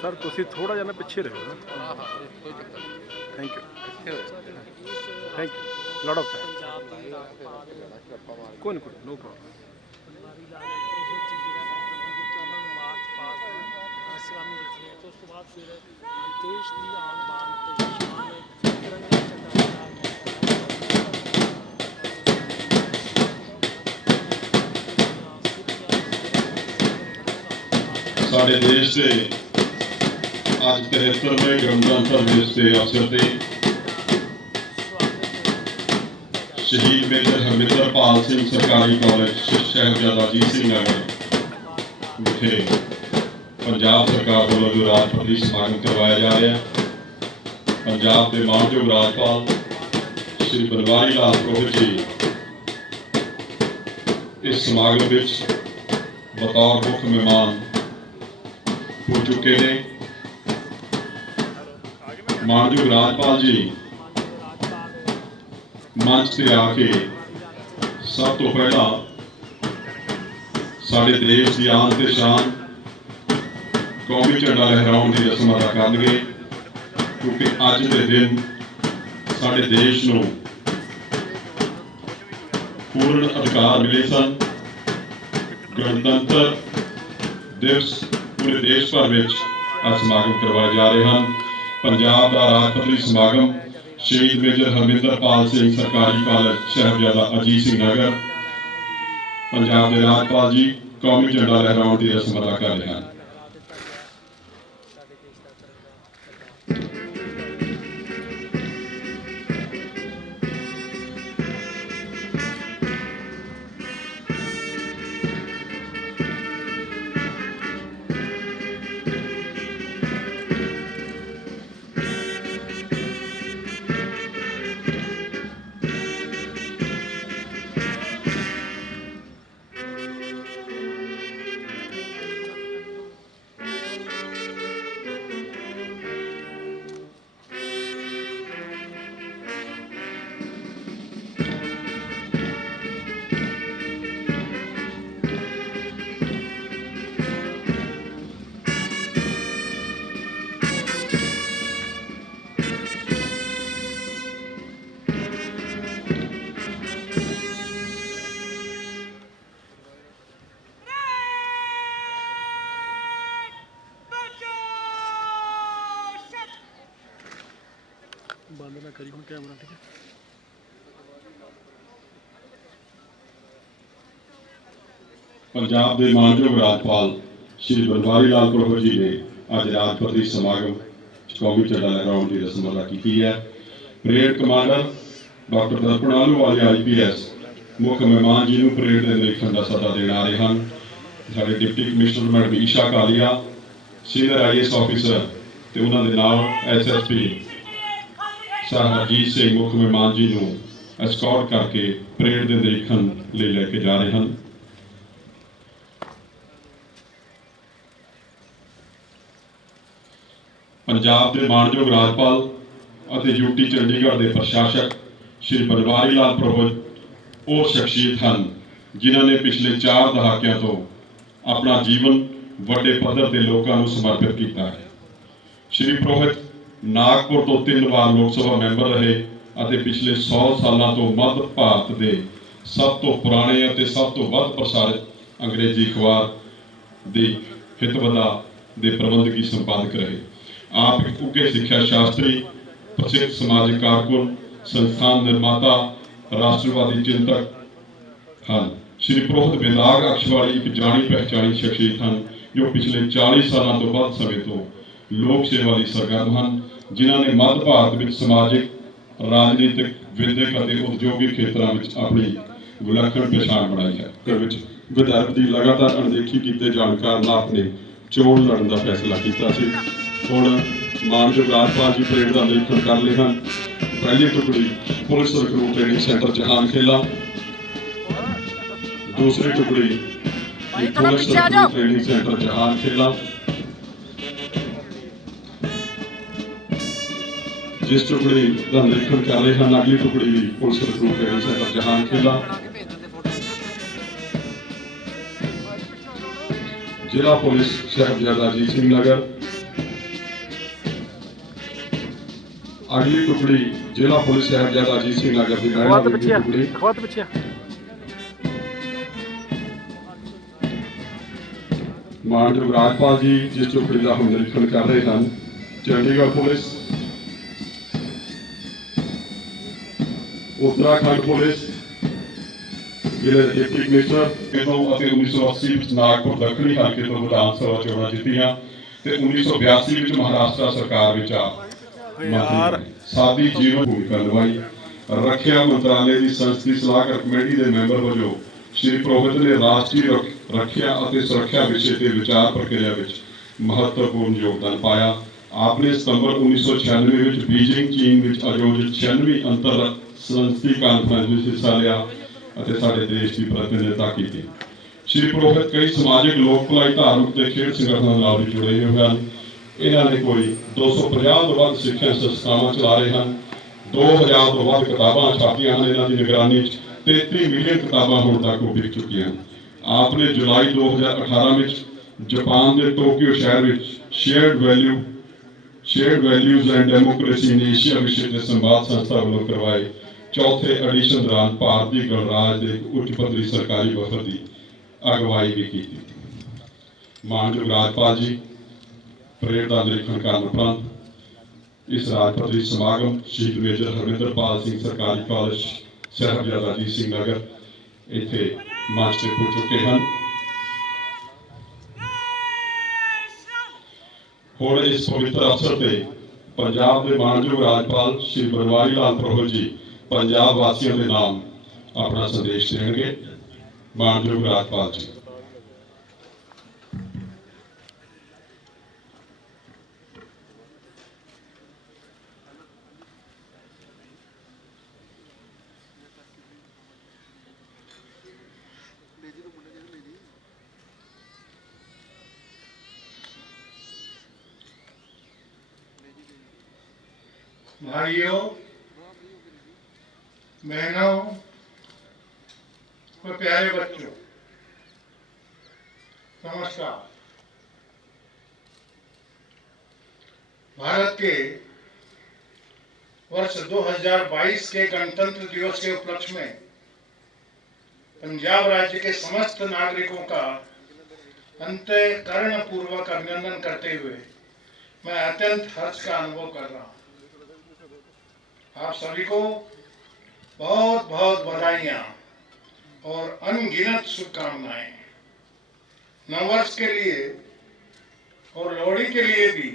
Sir तुसी थोड़ा जिहा ना पिछे रहो ना। हाँ हाँ कोई दिक्कत नहीं। थैंक यू ਇੱਥੇ ਹੋ ਸਕਦੇ ਨੇ thank you lot of thanks. कोई नहीं नो प्रॉब्लम। साढ़े देश के अज 73वें गणतंत्र दिवस के अवसर से शहीद मेजर हरमिंदरपाल सिंह सरकारी कॉलेज साहिबजादा अजीत सिंह नगर विखे पंजाब सरकार वालों जो राजपति समागम करवाया जा रहा है। पंजाब के मानयोग राज्यपाल श्री बनवारी लाल प्रोहित जी इस समागम में बतौर मुख्य मेहमान हो चुके हैं। मानयोग राज्यपाल जी मंच से आके सब तो पहला साडे देश की आन ते शान कौमी झंडा लहराउण की रस्म अदा करनगे, क्योंकि अज के दिन साडे देश नूं पूर्ण अधिकार मिले सन। गणतंत्र दिवस पूरे देश भर में समागम करवाए जा रहे हैं। पंजाब का राजपत्रित समागम शहीद मेजर हरमिंदरपाल सिंह सरकारी कॉलेज साहिबजादा अजीत सिंह नगर पंजाब के राज्यपाल जी कौमी झंडा लहराउण की रस्म अदा कर रहे हैं। बंद ना करी हुण कैमरा, ठीक है। पंजाब के मानयोग राज्यपाल श्री बनवारी लाल प्रोहित जी ने अज राजपत्रित समागम कौमी झंडा लहराउण की रस्म अदा की है। परेड कमांडर डॉक्टर दर्पण आलूवालिया IPS मुख्य मेहमान जी को परेड के निरीक्षण का सदा देने आ रहे हैं। साडे deputy commissioner madam Isha Kalia senior IAS officer ते उन्हां दे नाल SSP सर हरजीत सिंह मुख्य मेहमान जी को एस्कॉर्ट करके परेड के निरीक्षण ले लेके जा रहे हैं। पंजाब के मानयोग राज्यपाल और UT चंडीगढ़ के प्रशासक श्री बनवारी लाल प्रोहित वो शख्सियत हैं जिन्होंने पिछले 4 दहाकियां तो अपना जीवन बड़े पद्धर के लोगों को समर्पित किया है। श्री प्रोहित नागपुर तो 3 बार लोक सभा मैंबर रहे और पिछले 100 सालों तो मध्य भारत के सब तो पुराने और सब तो वध प्रसारित अंग्रेजी अखबार की हितवदा के प्रबंधकी संपादक रहे। आप एक उगे शिक्षा शास्त्री, प्रसिद्ध समाजिक कारकुन, संस्थान निर्माता, राष्ट्रवादी चिंतक हैं। श्री प्रोहित बेदाग अक्ष वाली एक जानी पहचानी शख्सियत हैं जो पिछले 40 सालों तो वध समय तो लोक सेवा की सरगर्म हैं, जिन्होंने मध्य भारत में समाजिक, राजनीतिक, विधिक और उद्योगिक क्षेत्रों में अपनी विलक्षण पहचान बनाई है। विदर्भ की लगातार अनदेखी किए जाने कारण आपने चोण लड़न का फैसला किया। हुण मानयोग राज्यपाल जी परेड का निरीक्षण कर रहे हैं। पहली टुकड़ी police recruit training centre Jahan खेला, दूसरी टुकड़ी police recruit training centre Jahan खेला, जिस टुकड़ी का निरीक्षण कर रहे हैं अगली टुकड़ी भी police recruit training centre Jahan खेला। जिला पुलिस साहिबजादा अजीत सिंह नगर, अगली टुकड़ी जिला पुलिस साहिबजादा अजीत सिंह नगर की खवात अगली पिछे टुकड़ी खवात पिछे मानयोग राजपाल जी जिस टुकड़ी का हम निरीक्षण कर रहे हैं चंडीगढ़ पुलिस, उत्तराखंड पुलिस, जिले के डिप्टी कमिश्नर तो 1980 ਵਿੱਚ ਨਾਗਪੁਰ ਦੱਖਣੀ ਹਲਕੇ ਤੋਂ ਵਿਧਾਨ ਸਭਾ ਚੋਣਾਂ ਜਿੱਤੀਆਂ ਤੇ 1982 ਵਿੱਚ ਮਹਾਰਾਸ਼ਟਰ ਸਰਕਾਰ ਵਿੱਚ ਆ ਸਾਦੀ ਜੀਵਨ ਭੂਮਿਕਾ ਨਿਭਾਈ। ਰੱਖਿਆ ਮੰਤਰਾਲੇ ਦੀ ਸੰਸਦੀ ਸਲਾਹਕਾਰ ਕਮੇਟੀ ਦੇ ਮੈਂਬਰ ਵਜੋਂ ਸ਼੍ਰੀ ਪ੍ਰੋਹਿਤ ਨੇ ਰਾਸ਼ਟਰੀ ਰੱਖਿਆ ਅਤੇ ਸੁਰੱਖਿਆ ਵਿਸ਼ੇ ਤੇ ਵਿਚਾਰ ਪ੍ਰਕਿਰਿਆ ਵਿੱਚ ਮਹੱਤਵਪੂਰਨ ਯੋਗਦਾਨ ਪਾਇਆ। आपने सितंबर 1996 ਵਿੱਚ ਬੀਜਿੰਗ ਚੀਨ ਵਿੱਚ ਆਯੋਜਿਤ 96ਵੀਂ ਅੰਤਰ ਸੰਸਦੀ ਕਾਨਫਰੰਸ ਵਿੱਚ ਹਿੱਸਾ ਲਿਆ ਅਤੇ ਸਾਡੇ ਦੇਸ਼ ਦੀ ਪ੍ਰਤੀਨਿਧਤਾ ਕੀਤੀ। ਸ਼੍ਰੀ ਪ੍ਰੋਹਿਤ ਕਈ ਸਮਾਜਿਕ ਲੋਕ ਭਲਾਈ ਧਾਰਮਿਕ ਤੇ ਖੇਡ ਸੰਗਠਨਾਂ ਨਾਲ ਵੀ ਜੁੜੇ ਹੋਏ ਹਨ। ਇਹਨਾਂ ਨੇ ਕੋਈ 250 ਤੋਂ ਵੱਧ ਸਿੱਖਿਆ ਸੰਸਥਾਵਾਂ ਚਲਾ ਰਹੇ ਹਨ। 2000 ਤੋਂ ਵੱਧ ਕਿਤਾਬਾਂ ਛਾਪੀਆਂ ਹਨ। ਇਹਨਾਂ ਦੀ ਨਿਗਰਾਨੀ 'ਚ 33 ਮਿਲੀਅਨ ਕਿਤਾਬਾਂ ਹੁਣ ਤੱਕ ਵਿਕ ਚੁੱਕੀਆਂ ਹਨ। आपने जुलाई 2018 ਵਿੱਚ ਜਾਪਾਨ ਦੇ ਟੋਕੀਓ ਸ਼ਹਿਰ ਵਿੱਚ shared values and democracy in Asia ਵਿਸ਼ੇ ਤੇ ਸੰਵਾਦ ਸੰਸਥਾ ਵੱਲੋਂ ਕਰਵਾਏ ਚੌਥੇ ਐਡੀਸ਼ਨ ਦੌਰਾਨ ਭਾਰਤੀ ਗਣਰਾਜ ਦੇ ਉੱਚ ਪੱਧਰੀ ਸਰਕਾਰੀ ਵਫਦ ਦੀ ਅਗਵਾਈ ਵੀ ਕੀਤੀ। ਮਾਨਯੋਗ ਰਾਜਪਾਲ ਜੀ ਪਰੇਡ ਦਾ ਨਿਰੀਖਣ ਕਰਨ ਉਪਰੰਤ ਇਸ ਰਾਜ ਪੱਧਰੀ ਸਮਾਗਮ ਸ਼ਹੀਦ ਮੇਜਰ ਹਰਵਿੰਦਰਪਾਲ ਸਿੰਘ ਸਰਕਾਰੀ ਕਾਲਜ ਸਾਹਿਬਜ਼ਾਦਾ ਅਜੀਤ ਸਿੰਘ ਨਗਰ ਇੱਥੇ ਮੰਚ ਤੇ ਪੁੱਜ ਚੁੱਕੇ ਹਨ। ਹੁਣ ਇਸ ਪਵਿੱਤਰ ਅਵਸਰ ਤੇ ਪੰਜਾਬ ਦੇ ਮਾਨਯੋਗ ਰਾਜਪਾਲ ਸ਼੍ਰੀ ਬਨਵਾਰੀ ਲਾਲ ਪ੍ਰੋਹਿਤ ਜੀ ਪੰਜਾਬ ਵਾਸੀਆਂ ਦੇ ਨਾਮ ਆਪਣਾ ਸੰਦੇਸ਼ ਦੇਣਗੇ। ਮਾਨਯੋਗ ਰਾਜਪਾਲ ਜੀ। भाइयों, बहनों और प्यारे बच्चों, नमस्कार। भारत के वर्ष 2022 के गणतंत्र दिवस के उपलक्ष्य में पंजाब राज्य के समस्त नागरिकों का अंतःकरण पूर्वक अभिनंदन करते हुए मैं अत्यंत हर्ष का अनुभव कर रहा हूं। आप सभी को बहुत बहुत बधाइयां और अनगिनत शुभकामनाएं। नववर्ष के लिए और लोहड़ी के लिए भी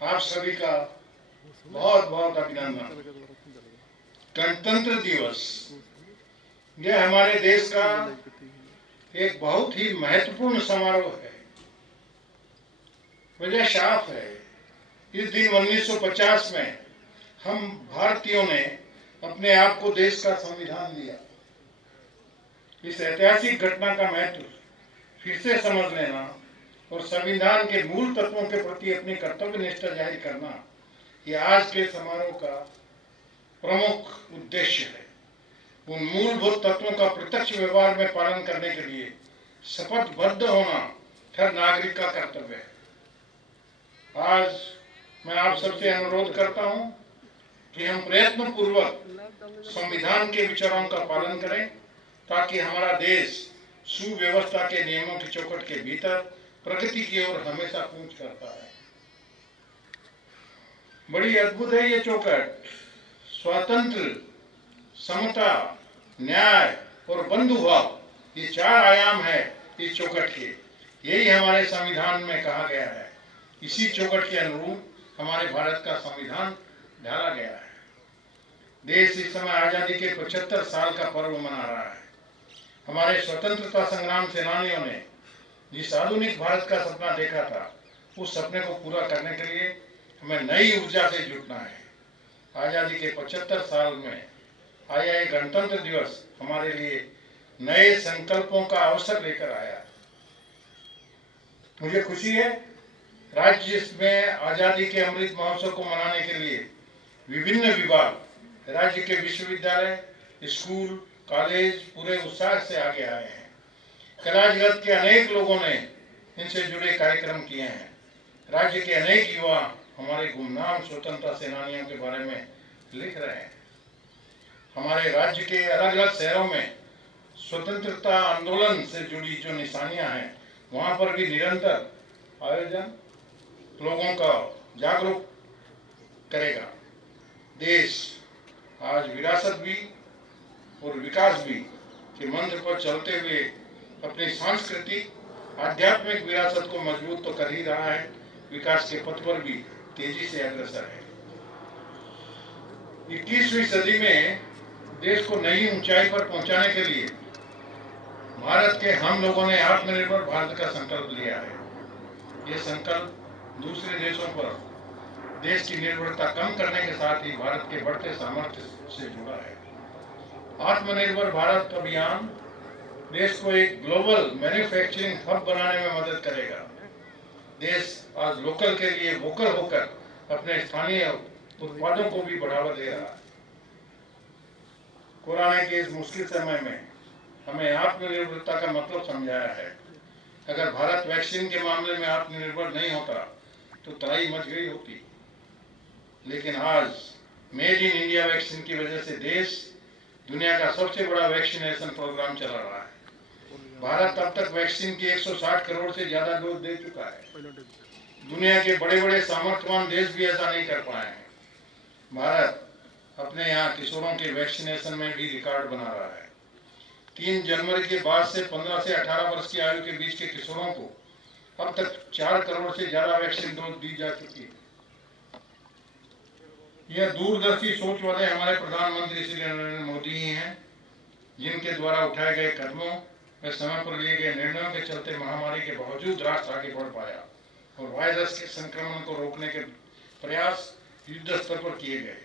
आप सभी का बहुत बहुत अभिनंदन। गणतंत्र दिवस यह हमारे देश का एक बहुत ही महत्वपूर्ण समारोह है। वजह साफ है, इस दिन 1950 में हम भारतीयों ने अपने आप को देश का संविधान दिया। इस ऐतिहासिक घटना का महत्व फिर से समझ लेना और संविधान के मूल तत्वों के प्रति अपनी कर्तव्य निष्ठा जाहिर करना, यह आज के समारोह का प्रमुख उद्देश्य है। उन मूलभूत तत्वों का प्रत्यक्ष व्यवहार में पालन करने के लिए शपथबद्ध होना हर नागरिक का कर्तव्य है। आज मैं आप सबसे अनुरोध करता हूं कि हम प्रयत्न पूर्वक संविधान के विचारों का पालन करें ताकि हमारा देश सुव्यवस्था के नियमों की चौखट के भीतर प्रगति की ओर हमेशा कूच करता है। बड़ी अद्भुत है ये चौखट। स्वातंत्र, समता, न्याय और बंधुभाव, ये चार आयाम है इस चौखट के। यही हमारे संविधान में कहा गया है। इसी चौखट के अनुरूप हमारे भारत का संविधान ढाला गया है। देश इस समय आजादी के 75 साल का पर्व मना रहा है। हमारे स्वतंत्रता संग्राम सेनानियों ने जिस आधुनिक भारत का सपना देखा था, उस सपने को पूरा करने के लिए हमें नई ऊर्जा से जुटना है। आजादी के 75 साल में आया ये गणतंत्र दिवस हमारे लिए नए संकल्पों का अवसर लेकर आया। मुझे खुशी है, राज्य में आजादी के अमृत महोत्सव को मनाने के लिए विभिन्न विभाग, राज्य के विश्वविद्यालय, स्कूल, कॉलेज पूरे उत्साह से आगे आए हैं। कला जगत के अनेक लोगों ने इनसे जुड़े कार्यक्रम किए हैं। राज्य के अनेक युवा हमारे गुमनाम स्वतंत्रता सेनानियों के बारे में लिख रहे हैं। हमारे राज्य के अलग अलग शहरों में स्वतंत्रता आंदोलन से जुड़ी जो निशानियां हैं, वहां पर भी निरंतर आयोजन लोगों का जागरूक करेगा। देश आज विरासत भी और विकास भी के मंत्र पर चलते हुए अपनी सांस्कृतिक आध्यात्मिक विरासत को मजबूत तो कर ही रहा है, विकास के पथ पर भी तेजी से अग्रसर है। 21वीं सदी में देश को नई ऊंचाई पर पहुंचाने के लिए भारत के हम लोगों ने आत्मनिर्भर भारत का संकल्प लिया है। ये संकल्प दूसरे देशों पर देश की निर्भरता कम करने के साथ ही भारत के बढ़ते सामर्थ्य से जुड़ा है। आत्मनिर्भर भारत अभियान देश को एक ग्लोबल मैन्युफैक्चरिंग हब बनाने में मदद करेगा। देश आज लोकल के लिए वोकल होकर अपने स्थानीय उत्पादों को भी बढ़ावा दे रहा है। कोरोना के इस मुश्किल समय में हमें आत्मनिर्भरता का मतलब समझाया है। अगर भारत वैक्सीन के मामले में आत्मनिर्भर नहीं होता तो तबाही मच गई होती, लेकिन आज मेड इन इंडिया वैक्सीन की वजह से देश दुनिया का सबसे बड़ा वैक्सीनेशन प्रोग्राम चला रहा है। भारत अब तक वैक्सीन की 160 करोड़ से ज्यादा डोज दे चुका है। दुनिया के बड़े बड़े सामर्थ्यवान देश भी ऐसा नहीं कर पाए हैं। भारत अपने यहाँ किशोरों के वैक्सीनेशन में भी रिकॉर्ड बना रहा है। 3 जनवरी के बाद से 15 से 18 वर्ष की आयु के बीच के किशोरों को अब तक 4 करोड़ से ज्यादा वैक्सीन डोज दी जा चुकी है। यह दूरदर्शी सोच वाले हमारे प्रधानमंत्री श्री नरेंद्र मोदी ही हैं, जिनके द्वारा उठाए गए कदमों व समय पर लिए गए निर्णयों के चलते महामारी के बावजूद राष्ट्र आगे बढ़ पाया और वायरस के संक्रमण को रोकने के प्रयास युद्ध स्तर पर किए गए।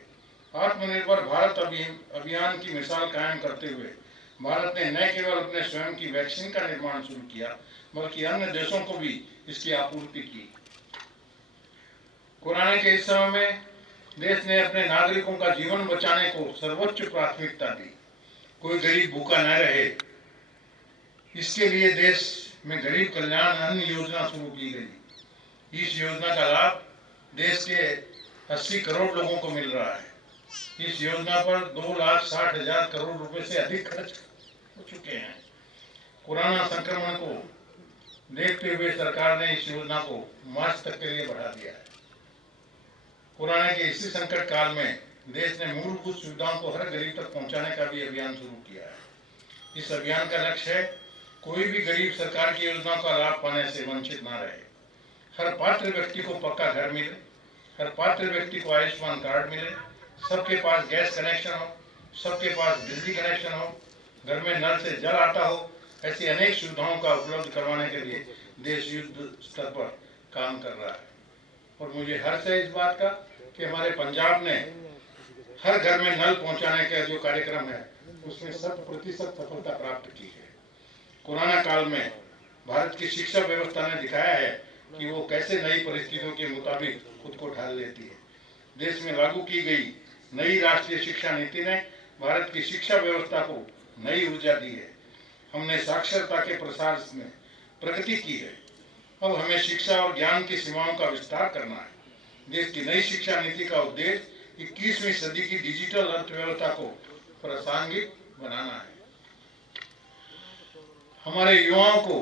आत्मनिर्भर भारत अभियान की मिसाल कायम करते हुए भारत ने न केवल अपने स्वयं की वैक्सीन का निर्माण शुरू किया, बल्कि अन्य देशों को भी इसकी आपूर्ति की। कोरोना के इस समय में देश ने अपने नागरिकों का जीवन बचाने को सर्वोच्च प्राथमिकता दी। कोई गरीब भूखा न रहे, इसके लिए देश में गरीब कल्याण अन्न योजना शुरू की गई। इस योजना का लाभ देश के 80 करोड़ लोगों को मिल रहा है। इस योजना पर 2,60,000 करोड़ रुपए से अधिक खर्च हो चुके हैं। कोरोना संक्रमण को देखते हुए सरकार ने इस योजना को मार्च तक के लिए बढ़ा दिया है। कोरोना के इसी संकट काल में देश ने मूलभूत सुविधाओं को हर गरीब तक पहुंचाने का भी अभियान शुरू किया है। इस अभियान का लक्ष्य है कोई भी गरीब सरकार की योजनाओं का लाभ पाने से वंचित न रहे। हर पात्र व्यक्ति को पक्का घर मिले, हर पात्र व्यक्ति को आयुष्मान कार्ड मिले, सबके पास गैस कनेक्शन हो, सबके पास बिजली कनेक्शन हो, घर में नल से जल आता हो। ऐसी अनेक सुविधाओं का उपलब्ध करवाने के लिए देश युद्ध स्तर पर काम कर रहा है। और मुझे हर्ष है इस बात का कि हमारे पंजाब ने हर घर में नल पहुंचाने का जो कार्यक्रम है उसमें 100% सफलता प्राप्त की है। कोरोना काल में भारत की शिक्षा व्यवस्था ने दिखाया है कि वो कैसे नई परिस्थितियों के मुताबिक खुद को ढाल लेती है। देश में लागू की गई नई राष्ट्रीय शिक्षा नीति ने भारत की शिक्षा व्यवस्था को नई ऊर्जा दी है। हमने साक्षरता के प्रसार में प्रगति की है। अब हमें शिक्षा और ज्ञान की सीमाओं का विस्तार करना है। देश की नई शिक्षा नीति का उद्देश्य 21वीं सदी की डिजिटल अर्थव्यवस्था को प्रासंगिक बनाना है। हमारे युवाओं को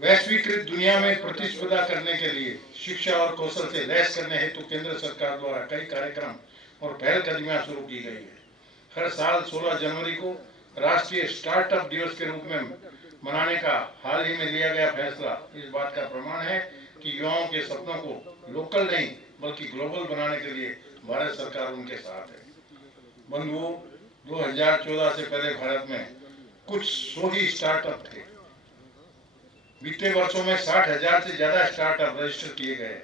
वैश्वीकृत दुनिया में प्रतिस्पर्धा करने के लिए शिक्षा और कौशल से लैस करने हेतु केंद्र सरकार द्वारा कई कार्यक्रम और पहलकदमियां शुरू की गई है। हर साल 16 जनवरी को राष्ट्रीय स्टार्टअप दिवस के रूप में मनाने का हाल ही में लिया गया फैसला इस बात का प्रमाण है कि युवाओं के सपनों को लोकल नहीं बल्कि ग्लोबल बनाने के लिए भारत सरकार उनके साथ है। बंधुओं, 2014 से पहले भारत में कुछ 100 ही स्टार्टअप थे। बीते वर्षों में 60,000 से ज्यादा स्टार्टअप रजिस्टर किए गए।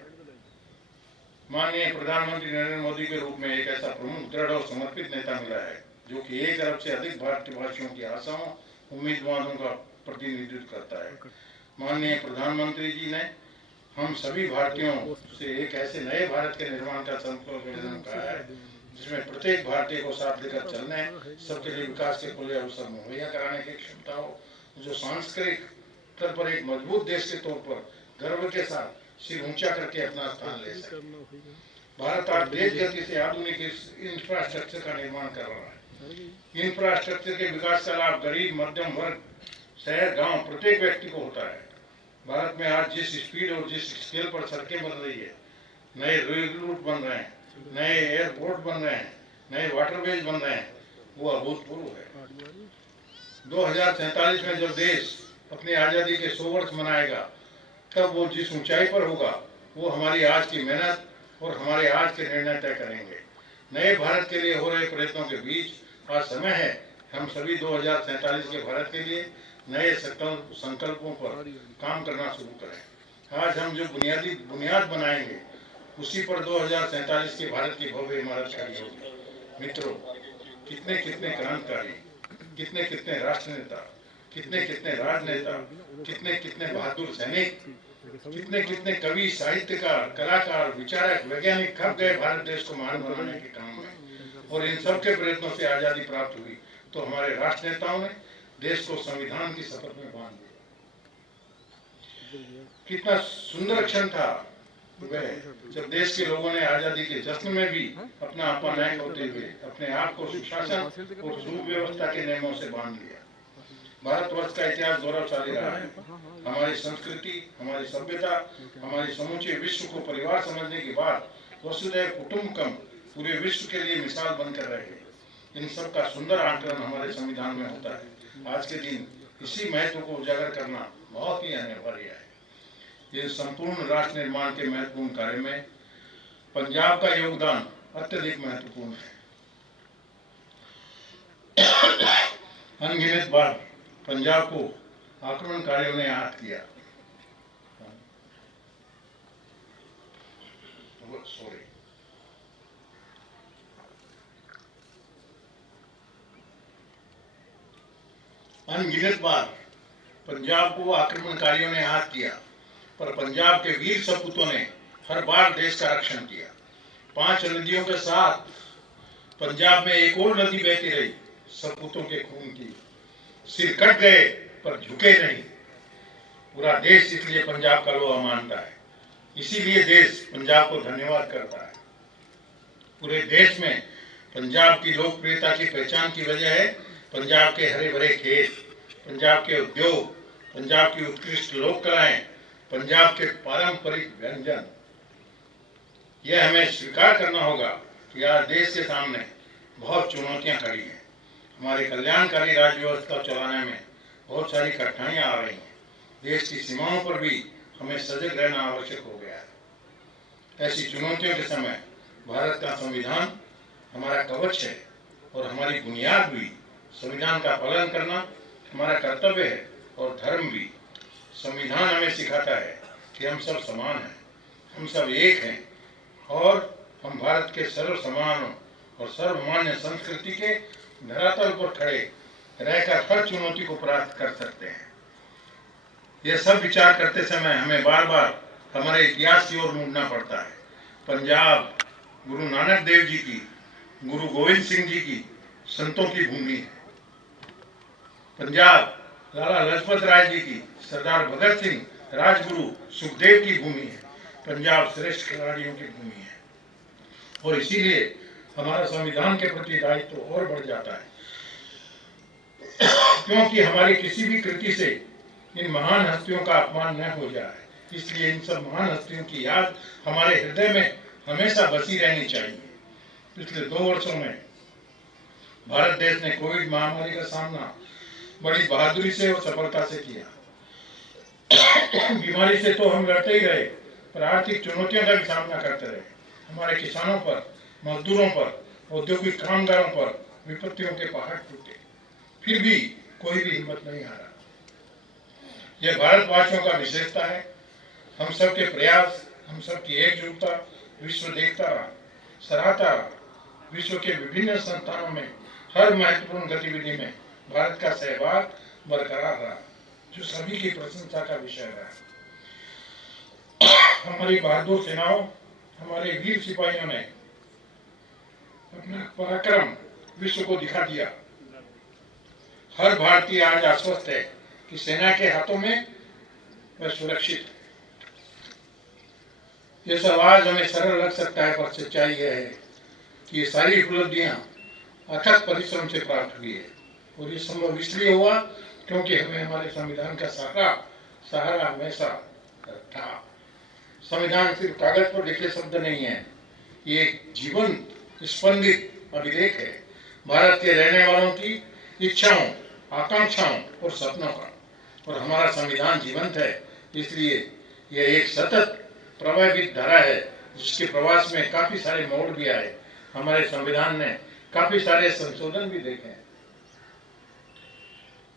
माननीय प्रधानमंत्री नरेंद्र मोदी के रूप में एक ऐसा प्रमुख, दृढ़ और समर्पित नेता मिला है जो कि 1 अरब से अधिक भारतवासियों की आशाओं, उम्मीदवारों का प्रतिनिधित्व करता है। माननीय प्रधानमंत्री जी ने हम सभी भारतीयों से एक ऐसे नए भारत के निर्माण का संकल्प कहा है जिसमें प्रत्येक भारतीय को साथ लेकर चलने, सबके लिए विकास के खुले अवसर मुहैया कराने की क्षमता हो, जो सांस्कृतिक स्तर पर एक मजबूत देश के तौर पर गर्व के साथ सिर ऊंचा करके अपना स्थान ले सके। करना होगा भारत आज तेज गति से आधुनिक इंफ्रास्ट्रक्चर का निर्माण कर रहा है। इंफ्रास्ट्रक्चर के विकास का लाभ गरीब, मध्यम वर्ग, शहर, गांव, प्रत्येक व्यक्ति को होता है। भारत में आज जिस स्पीड और जिस स्केल पर सड़कें बन रही है, नए रेल रूट बन रहे हैं, नए एयरपोर्ट बन रहे हैं, नए वाटरवेज बन रहे हैं, वो अभूतपूर्व है। 2047 में जब देश अपनी आजादी के 100 वर्ष मनाएगा, तब वो जिस ऊंचाई पर होगा, वो हमारी आज की मेहनत और हमारे आज के निर्णय तय करेंगे। नए भारत के लिए हो रहे प्रयत्नों के बीच आज समय है हम सभी 2047 के भारत के लिए नए संकल्पों पर काम करना शुरू करें। आज हम जो बुनियाद बनाएंगे, उसी पर 2047 के भारत की भव्य इमारत खड़ी होगी। मित्रों, कितने कितने क्रांतिकारी, कितने कितने राष्ट्र नेता, कितने कितने राजनेता, कितने कितने बहादुर सैनिक, कितने कितने कवि, साहित्यकार, कलाकार, विचारक, वैज्ञानिक खप गए भारत देश को महान बनाने के काम में। और इन सबके प्रयत्नों से आजादी प्राप्त हुई, तो हमारे राष्ट्र नेताओं ने देश को संविधान की शपथ में बांध दिया। कितना सुंदर क्षण था वह, जब देश के लोगों ने आजादी के जश्न में भी अपना आपा न खोते हुए अपने आप को सुशासन और सुव्यवस्था के नियमों से बांध लिया। भारतवर्ष का इतिहास गौरवशाली रहा है। हमारी संस्कृति, हमारी सभ्यता, हमारी समूचे विश्व को परिवार समझने के बाद वसुधैव कुटुंबकम पूरे विश्व के लिए मिसाल बनकर रहे। इन सब का सुंदर आकलन हमारे संविधान में होता है। आज के दिन इसी महत्व को उजागर करना बहुत ही अनिवार्य है। ये संपूर्ण राष्ट्र निर्माण के महत्वपूर्ण कार्य में पंजाब का योगदान अत्यधिक महत्वपूर्ण है। अनगिनत बार पंजाब को आक्रमणकारियों ने आहत किया। अनगिनत बार पंजाब को आक्रमणकारियों ने आहत किया, पर पंजाब के वीर सपूतों ने हर बार देश का रक्षण किया। 5 नदियों के साथ पंजाब में एक और नदी बहती रही, सपूतों के खून की। सिर कट गए पर झुके नहीं। पूरा देश इसलिए पंजाब का लोहा मानता है। इसीलिए देश पंजाब को धन्यवाद करता है। पूरे देश में पंजाब की लोकप्रियता की पहचान की वजह है पंजाब के हरे भरे खेत, पंजाब के उद्योग, पंजाब की उत्कृष्ट लोक कलाएं, पंजाब के पारंपरिक व्यंजन। यह हमें स्वीकार करना होगा कि आज देश के सामने बहुत चुनौतियां खड़ी हैं। हमारे कल्याणकारी राज्य व्यवस्था चलाने में बहुत सारी कठिनाइयां आ रही हैं। देश की सीमाओं पर भी हमें सजग रहना आवश्यक हो गया है। ऐसी चुनौतियों के समय भारत का संविधान हमारा कवच है और हमारी बुनियाद भी। संविधान का पालन करना हमारा कर्तव्य है और धर्म भी। संविधान हमें सिखाता है कि हम सब समान हैं, हम सब एक हैं और हम भारत के सर्व समान और सर्वमान्य संस्कृति के धरातल पर खड़े रहकर हर चुनौती को प्राप्त कर सकते हैं। यह सब विचार करते समय हमें बार बार हमारे इतिहास की ओर मुड़ना पड़ता है। पंजाब गुरु नानक देव जी की, गुरु गोविंद सिंह जी की संतों की भूमि है। पंजाब लाला लाजपत राय जी की, सरदार भगत सिंह, राजगुरु सुखदेव की भूमि है। पंजाब श्रेष्ठ खिलाड़ियों की भूमि है और इसीलिए हमारा संविधान के प्रति दायित्व और बढ़ जाता है, क्योंकि हमारी किसी भी कृति से इन महान हस्तियों का अपमान न हो जाए। इसलिए इन सब महान हस्तियों की याद हमारे हृदय में हमेशा बसी रहनी चाहिए। पिछले 2 वर्षों में भारत देश ने कोविड महामारी का सामना बड़ी बहादुरी से और सफलता से किया। बीमारी से तो हम लड़ते ही रहे, पर आर्थिक चुनौतियों का भी सामना करते रहे। हमारे किसानों पर, मजदूरों पर, औद्योगिक कामगारों पर विपत्तियों के पहाड़ टूटे, फिर भी कोई भी हिम्मत नहीं हारा। यह भारतवासियों का विशेषता है। हम सब के प्रयास, हम सब की एकजुटता विश्व देखता रहा, सराहता रहा। विश्व के विभिन्न संस्थानों में हर महत्वपूर्ण गतिविधि में भारत का सहभाग बरकरार रहा, जो सभी की प्रशंसा का विषय रहा। हमारी बहादुर सेनाओं, हमारे वीर सिपाहियों ने अपना पराक्रम विश्व को दिखा दिया। हर भारतीय आज आश्वस्त है कि सेना के हाथों में वह सुरक्षित है। ये सब आज हमें सरल लग सकता है, पर सच्चाई यह है कि ये सारी उपलब्धियां अथक परिश्रम से प्राप्त हुई है। और ये संभव इसलिए हुआ क्योंकि हमें हमारे संविधान का सहारा हमेशा था। संविधान सिर्फ कागज पर लिखे शब्द नहीं है, ये एक जीवन स्पंदित अभिलेख है भारत के रहने वालों की इच्छाओं, आकांक्षाओं और सपनों का। और हमारा संविधान जीवंत है, इसलिए यह एक सतत प्रवाहित धारा है जिसके प्रवास में काफी सारे मोड़ भी आए। हमारे संविधान ने काफी सारे संशोधन भी देखे हैं।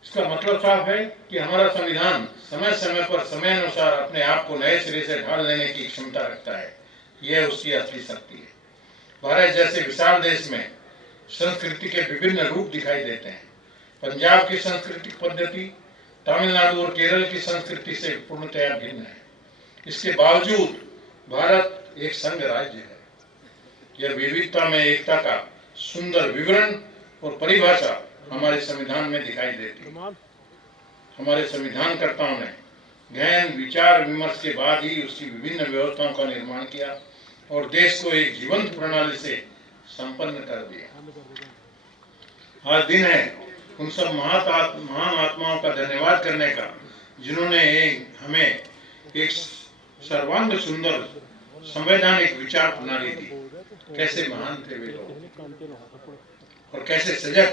इसका मतलब साफ है कि हमारा संविधान समय समय पर समय अनुसार अपने आप को नए सिरे से ढाल लेने की क्षमता रखता है। यह उसकी असली शक्ति है। भारत जैसे विशाल देश में संस्कृति के विभिन्न रूप दिखाई देते हैं। पंजाब की सांस्कृतिक पद्धति तमिलनाडु और केरल की संस्कृति से पूर्णतया भिन्न है। इसके बावजूद भारत एक संघ राज्य है। यह विविधता में एकता का सुंदर विवरण और परिभाषा हमारे संविधान में दिखाई देती है। हमारे संविधानकर्ताओं ने गहन विचार विमर्श के बाद ही उसकी विभिन्न व्यवस्थाओं का निर्माण किया और देश को एक जीवंत प्रणाली से संपन्न कर दिया। आज दिन है उन सब महान आत्माओं का धन्यवाद करने का जिन्होंने हमें एक सर्वांग सुंदर संवैधानिक विचार प्रणाली दी। कैसे महान थे वे लोग और कैसे सजग,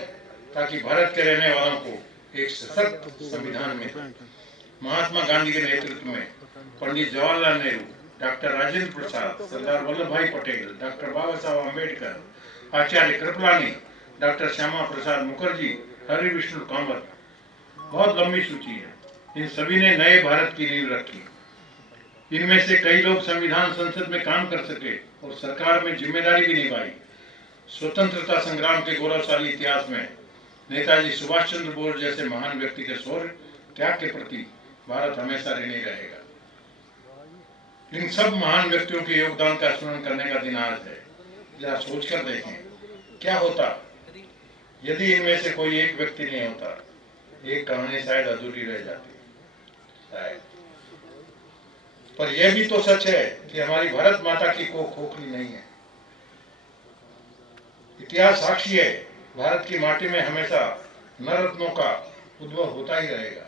ताकि भारत के रहने वालों को एक सशक्त संविधान मिले। महात्मा गांधी के नेतृत्व में पंडित जवाहरलाल नेहरू, डॉक्टर राजेंद्र प्रसाद, सरदार वल्लभ भाई पटेल, डॉक्टर बाबा साहब अम्बेडकर, आचार्य कृपलानी, डॉक्टर श्यामा प्रसाद मुखर्जी, हरि विष्णु कामत, बहुत लंबी सूची है। इन सभी ने नए भारत की नींव रखी। इनमें से कई लोग संविधान संसद में काम कर सके और सरकार में जिम्मेदारी भी निभाई। स्वतंत्रता संग्राम के गौरवशाली इतिहास में नेताजी सुभाष चंद्र बोस जैसे महान व्यक्ति के शौर्य त्याग के प्रति भारत हमेशा ऋणी रहेगा। इन सब महान व्यक्तियों के योगदान का स्मरण करने का दिन आज है। जरा सोचकर देखें क्या होता यदि इनमें से कोई एक व्यक्ति नहीं होता। एक कहानी शायद अधूरी रह जाती शायद। पर यह भी तो सच है कि हमारी भारत माता की कोख खोखली नहीं है। इतिहास साक्षी है, भारत की माटी में हमेशा नवरत्नों का उद्भव होता ही रहेगा।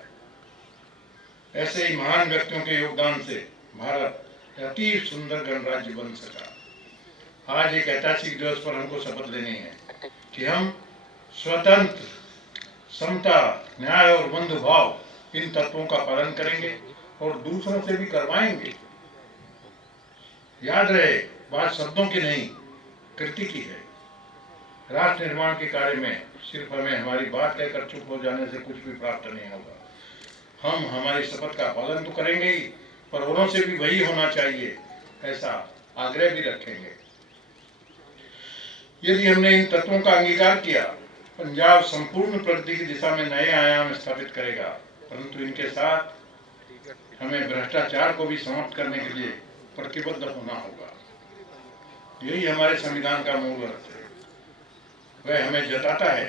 ऐसे ही महान व्यक्तियों के योगदान से भारत अति सुंदर गणराज्य बन सका। आज एक ऐतिहासिक दिवस पर हमको शपथ लेनी है कि हम स्वतंत्र, समता, न्याय और बंधुभाव इन तत्वों का पालन करेंगे और दूसरों से भी करवाएंगे। याद रहे, बात शब्दों की नहीं, कृति की है। राष्ट्र निर्माण के कार्य में सिर्फ हमें हमारी बात कहकर चुप हो जाने से कुछ भी प्राप्त नहीं होगा। हम हमारी शपथ का पालन तो करेंगे ही, पर औरों से भी वही होना चाहिए, ऐसा आग्रह भी रखेंगे। यदि हमने इन तत्वों का अंगीकार किया, पंजाब संपूर्ण प्रगति की दिशा में नए आयाम स्थापित करेगा। परंतु इनके साथ हमें भ्रष्टाचार को भी समाप्त करने के लिए प्रतिबद्ध होना होगा। यही हमारे संविधान का मूल अर्थ है। वह हमें जताता है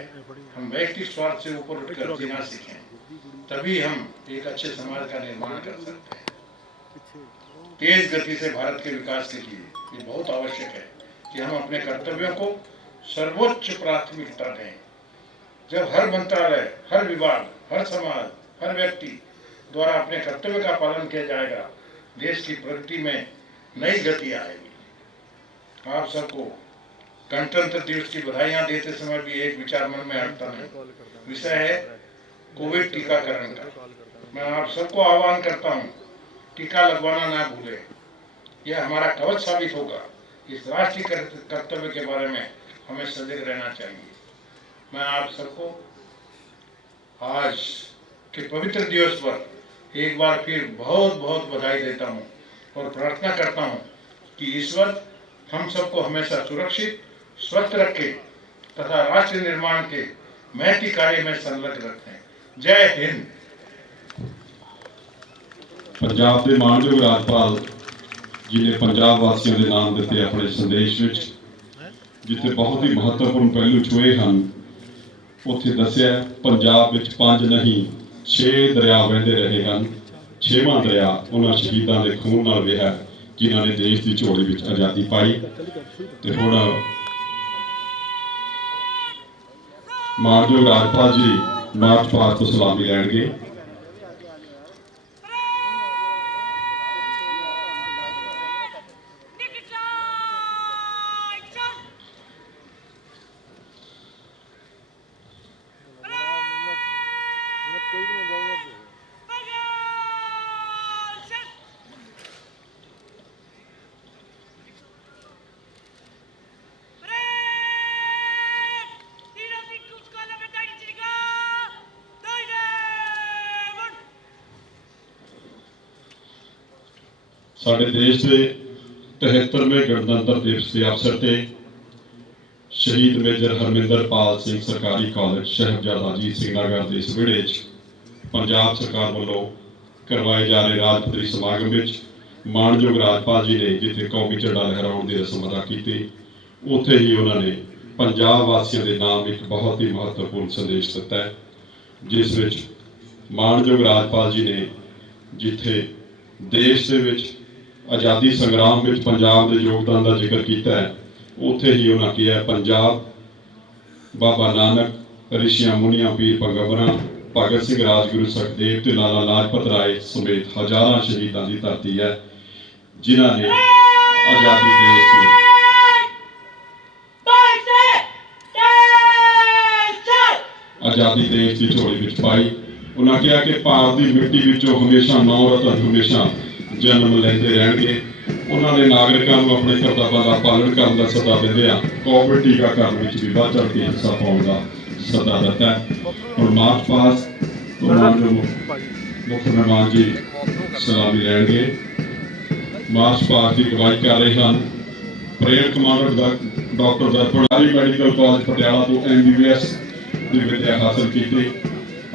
हम व्यक्तिगत स्वार्थ से ऊपर उठकर जीना सीखें, तभी हम एक अच्छे समाज का निर्माण कर सकते हैं। तेज गति से भारत के विकास के लिए ये बहुत आवश्यक है कि हम अपने कर्तव्यों को सर्वोच्च प्राथमिकता दें। जब हर मंत्रालय, हर विभाग, हर समाज, हर व्यक्ति द्वारा अपने कर्तव्य का पालन किया जाएगा, देश की प्रगति में नई गति आएगी। आप सबको गणतंत्र दिवस की बधाइयां देते समय भी एक विचार मन में आता है। विषय है कोविड टीकाकरण का। मैं आप सबको आह्वान करता हूं, टीका लगवाना ना भूलें। यह हमारा कवच साबित होगा। इस राष्ट्रीय कर्तव्य के बारे में हमें सजग रहना चाहिए। मैं आप सबको आज के पवित्र दिवस पर एक बार फिर बहुत बहुत बधाई देता हूं और प्रार्थना करता हूं कि ईश्वर हम सबको हमेशा सुरक्षित, स्वस्थ रखे तथा राष्ट्र निर्माण के महती कार्य में संलग्न रखें। जय हिंद। ਪੰਜਾਬ ਦੇ ਮਾਨਯੋਗ ਰਾਜਪਾਲ ਜੀ ਨੇ ਪੰਜਾਬ ਵਾਸੀਆਂ ਦੇ ਨਾਮ ਦਿੱਤੇ ਆਪਣੇ ਸੰਦੇਸ਼ ਵਿੱਚ, ਜਿੱਥੇ ਬਹੁਤ ਹੀ ਮਹੱਤਵਪੂਰਨ ਪਹਿਲੂ ਛੋਏ ਹਨ, ਉੱਥੇ ਦੱਸਿਆ ਪੰਜਾਬ ਵਿੱਚ 5 ਨਹੀਂ 6 ਦਰਿਆ ਵਹਿੰਦੇ ਰਹੇ ਹਨ। 6ਵਾਂ ਦਰਿਆ ਉਹਨਾਂ ਸ਼ਹੀਦਾਂ ਦੇ ਖੂਨ ਨਾਲ ਵਹਿਆ ਜਿਨ੍ਹਾਂ ਨੇ ਦੇਸ਼ ਦੀ ਝੋਲੀ ਵਿੱਚ ਆਜ਼ਾਦੀ ਪਾਈ। ਤੇ ਹੁਣ ਮਾਨਯੋਗ ਰਾਜਪਾਲ ਜੀ ਮਾਰਚ ਪਾਸਟ ਤੋਂ ਸਲਾਮੀ ਲੈਣਗੇ। ਸਾਡੇ ਦੇਸ਼ ਦੇ 73ਵੇਂ ਗਣਤੰਤਰ ਦਿਵਸ ਦੇ ਅਵਸਰ ਤੇ ਸ਼ਹੀਦ ਮੇਜਰ ਹਰਮਿੰਦਰਪਾਲ ਸਿੰਘ ਸਰਕਾਰੀ ਕਾਲਜ ਸਾਹਿਬਜ਼ਾਦਾ ਅਜੀਤ ਸਿੰਘ ਨਗਰ ਦੇ ਇਸ ਵਿਹੜੇ 'ਚ ਪੰਜਾਬ ਸਰਕਾਰ ਵੱਲੋਂ ਕਰਵਾਏ ਜਾ ਰਹੇ ਰਾਜ ਪੱਧਰੀ ਸਮਾਗਮ ਵਿੱਚ ਮਾਣਯੋਗ ਰਾਜਪਾਲ ਜੀ ਨੇ ਜਿੱਥੇ ਕੌਮੀ ਝੰਡਾ ਲਹਿਰਾਉਣ ਦੀ ਰਸਮ ਅਦਾ ਕੀਤੀ, ਉੱਥੇ ਹੀ ਉਹਨਾਂ ਨੇ ਪੰਜਾਬ ਵਾਸੀਆਂ ਦੇ ਨਾਮ ਇੱਕ ਬਹੁਤ ਹੀ ਮਹੱਤਵਪੂਰਨ ਸੰਦੇਸ਼ ਦਿੱਤਾ ਹੈ, ਜਿਸ ਵਿੱਚ ਮਾਣਯੋਗ ਰਾਜਪਾਲ ਜੀ ਨੇ ਜਿੱਥੇ ਦੇਸ਼ ਦੇ ਵਿੱਚ ਆਜ਼ਾਦੀ ਸੰਗਰਾਮ ਵਿੱਚ ਪੰਜਾਬ ਦੇ ਯੋਗਦਾਨ ਦਾ ਜ਼ਿਕਰ ਕੀਤਾ ਹੈ, ਉੱਥੇ ਹੀ ਉਹਨਾਂ ਕਿਹਾ ਪੰਜਾਬ ਬਾਬਾ ਨਾਨਕ, ਰਿਸ਼ੀਆਂ ਮੁਨੀਆਂ, ਪੀਰ ਪੈਗੰਬਰਾਂ, ਭਗਤ ਸਿੰਘ, ਰਾਜਗੁਰੂ ਸੁਖਦੇਵ ਤੇ ਲਾਲਾ ਲਾਜਪਤ ਰਾਏ ਸਮੇਤ ਹਜ਼ਾਰਾਂ ਸ਼ਹੀਦਾਂ ਦੀ ਧਰਤੀ ਹੈ, ਜਿਨ੍ਹਾਂ ਨੇ ਆਜ਼ਾਦੀ ਦੇਸ਼ ਨੂੰ ਆਜ਼ਾਦੀ ਦੇਸ਼ ਦੀ ਝੋਲੀ ਵਿੱਚ ਪਾਈ। ਉਹਨਾਂ ਕਿਹਾ ਕਿ ਭਾਰਤ ਦੀ ਮਿੱਟੀ ਵਿੱਚੋਂ ਹਮੇਸ਼ਾ ਨੌ ਰਤਨ ਹਮੇਸ਼ਾ ਜਨਮ ਲੈਂਦੇ ਰਹਿਣਗੇ। ਉਹਨਾਂ ਨੇ ਨਾਗਰਿਕਾਂ ਨੂੰ ਆਪਣੇ ਕਰਤੱਵਾਂ ਦਾ ਪਾਲਣ ਕਰਨ ਦਾ ਸੱਦਾ ਦਿੰਦਿਆਂ ਕੋਵਿਡ ਟੀਕਾਕਰਨ ਵਿੱਚ ਵੀ ਵੱਧ ਚੜ੍ਹ ਕੇ ਹਿੱਸਾ ਪਾਉਣ ਦਾ ਸੱਦਾ ਦਿੱਤਾ ਹੈ। ਹੁਣ ਮਾਰਚ ਪਾਸਟ ਤੋਂ ਮੁੱਖ ਮਹਿਮਾਨ ਜੀ ਸਲਾਮੀ ਲੈਣਗੇ। ਮਾਰਚ ਪਾਸਟ ਦੀ ਅਗਵਾਈ ਕਰ ਰਹੇ ਹਨ ਪਰੇਡ ਕਮਾਂਡਰ ਡਾਕਟਰ ਦਰਪਣਾਰੀ ਮੈਡੀਕਲ ਕਾਲਜ ਪਟਿਆਲਾ ਤੋਂ MBBS ਦੀ ਵਿੱਦਿਆ ਹਾਸਲ ਕੀਤੀ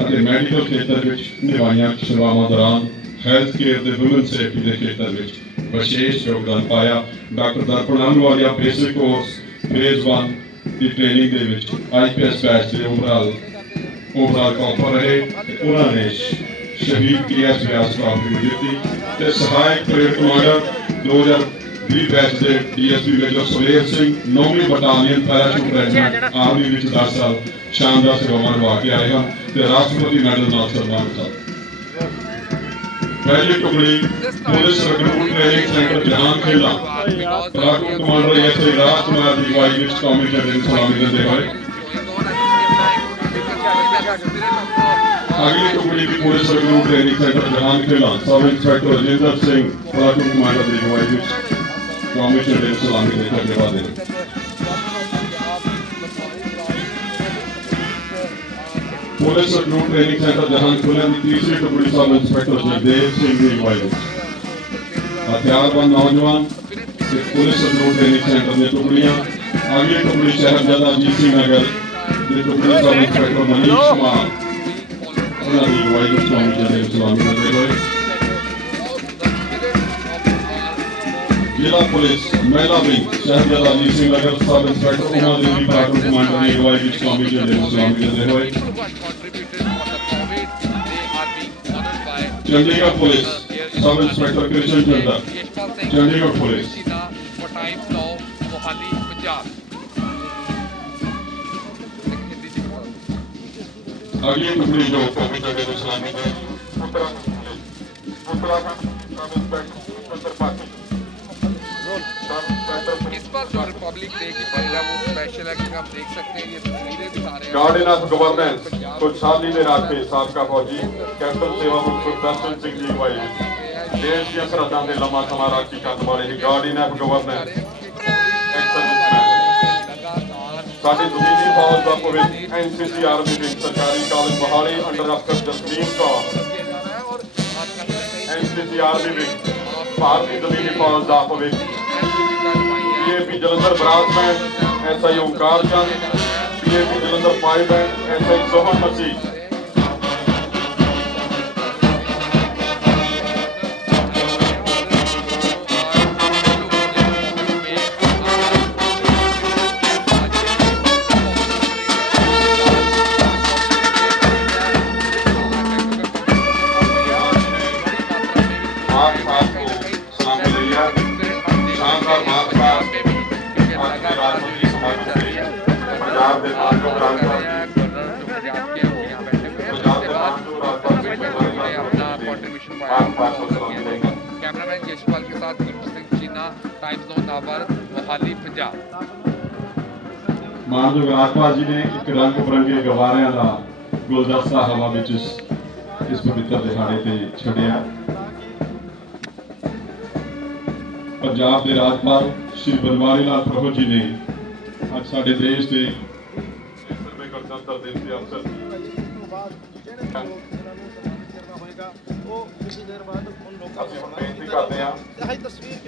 ਅਤੇ ਮੈਡੀਕਲ ਖੇਤਰ ਵਿੱਚ ਨਿਭਾਈਆਂ ਸੇਵਾਵਾਂ ਦੌਰਾਨ ਹੈਲਥ ਕੇਅਰ ਦੇ ਵੂਮਨ ਸੇਫਟੀ ਦੇ ਖੇਤਰ ਵਿੱਚ ਵਿਸ਼ੇਸ਼ ਯੋਗਦਾਨ ਪਾਇਆ। ਡਾਕਟਰ ਦਰਪਣਾਰੀ ਵਾਲੀਆ ਬੇਸਿਕ ਕੋਰਸ ਫੇਜ਼ 1 ਦੀ ਟ੍ਰੇਨਿੰਗ ਦੇ ਵਿੱਚ IPS ਬੈਚ ਦੇ ਓਵਰਆਲ ਟੌਪਰ ਰਹੇ ਤੇ ਉਹਨਾਂ ਨੇ ਸ਼ਹੀਦ KS ਵਿਆਸ ਟਰਾਫੀ ਜਿੱਤੀ ਤੇ ਸਹਾਇਕ ਪਰੇਡ ਕਮਾਂਡਰ 2020 ਬੈਚ ਦੇ DSP ਮੇਜਰ ਸੁਲੇਰ ਸਿੰਘ 9ਵੀਂ ਬਟਾਲੀਅਨ ਪੈਰਾਸ਼ੂਟ ਰੈਜੀਮੈਂਟ ਆਰਮੀ ਵਿੱਚ 10 ਸਾਲ ਸ਼ਾਨਦਾਰ ਸੇਵਾਵਾਂ ਨਿਭਾ ਕੇ ਆਏ ਹਨ ਤੇ ਰਾਸ਼ਟਰਪਤੀ ਮੈਡਲ ਨਾਲ ਸਨਮਾਨਿਤ। पहली टुकड़ी पुलिस रिक्रूट ट्रेनिंग सेंटर जहां खेला प्लाटून कमांडर SI राजकुमार की अगवाई में कौमी झंडे ਨੂੰ सलामी देते हुए अगली टुकड़ी की पुलिस रिक्रूट ट्रेनिंग सेंटर जहां खेला sub inspector Rajendra Singh platoon commander की अगवाई में कौमी झंडे ਨੂੰ सलामी देते हुए वादे पुलिस रिक्रूट ट्रेनिंग सेंटर जहां खुले की तीसरी टुकड़ी सब इंस्पेक्टर जगदेव सिंह की अगवाई में हथियारबंद नौजवान पुलिस रिक्रूट ट्रेनिंग सेंटर की टुकड़ियां अगली टुकड़ी साहिबजादा अजीत सिंह नगर की टुकड़ी सब इंस्पेक्टर मनीष कुमार उन्होंने अगवाई में कौमी झंडे ਨੂੰ सलामी देते हुए जिला पुलिस महिला wing Sahibzada Ajit Singh Nagar sub inspector Uma Devi platoon commander की अगवाई में कौमी झंडे ਨੂੰ सलामी देते हुए Chandigarh police sub inspector Krishna चंदा चंडीगढ़ पुलिस अगली टुकड़ी जो कौमी झंडे ਨੂੰ सलामी दे इस बार जो रिपब्लिक डे की परेड है वो स्पेशल है क्योंकि आप देख सकते हैं ये तस्वीरें दिखा रहे हैं गार्डन ऑफ गवर्नेंस खुशहाली दे राखे साबका फौजी कैप्टन सेवा मुक्त सुदर्शन सिंह जी अगवाई देश ਦੀਆਂ ਸਰਹੱਦਾਂ ਦੇ ਲੰਮਾ ਸਮਾਂ ਰਾਖੀ ਕਰਨ ਵਾਲੇ ਹੀ ਗਾਰਡਨ ਆਫ ਗਵਰਨੈਂਸ ਸਾਡੀ ਜ਼ਮੀਨੀ ਫੌਜ ਦਾ ਭਵਿੱਖ NCC ਆਰਮੀ ਦੇ ਸਰਕਾਰੀ ਕਾਲਜ ਮੋਹਾਲੀ ਅੰਡਰ ਅਫਸਰ ਜਸਮੀਨ ਕੌਰ NCC ਆਰਮੀ ਵਿੱਚ ਭਾਰਤੀ ਜ਼ਮੀਨੀ ਫੌਜ ਦਾ ਭਵਿੱਖ PAP ਜਲੰਧਰ ਬਰਾਸਮੈਨ SI ਓਂਕਾਰ ਚੰਦ PAP ਜਲੰਧਰ 5 ਐਂਡ SI ਸੋਹਣ ਮਸੀਹ सलामी लिया राज मंत्री समारोह में पंजाब के मानयोग राज्यपाल कैमरामैन यशपाल के साथ सिंह जीना, टाइम्स ऑफ नाबर, मोहाली, पंजाब। मानयोग राज्यपाल जी ने एक रंग बिरंगे गुब्बारिਆਂ ਦਾ ਗੁਲਦਸਤਾ ਹਵਾ ਵਿੱਚ ਇਸ ਪਵਿੱਤਰ ਦਿਹਾੜੇ ਤੇ ਛੱਡਿਆ। ਪੰਜਾਬ ਦੇ ਰਾਜਪਾਲ ਸ਼੍ਰੀ ਬਨਵਾਰੀ ਲਾਲ ਪ੍ਰੋਹਿਤ ਜੀ ਨੇ ਅੱਜ ਸਾਡੇ ਦੇਸ਼ ਦੇ ਸਰਵੇ ਗਣਤੰਤਰ ਦਿਵਸ ਦੇ ਅਵਸਰ ਅਸੀਂ ਹੁਣ ਬੇਨਤੀ ਕਰਦੇ ਹਾਂ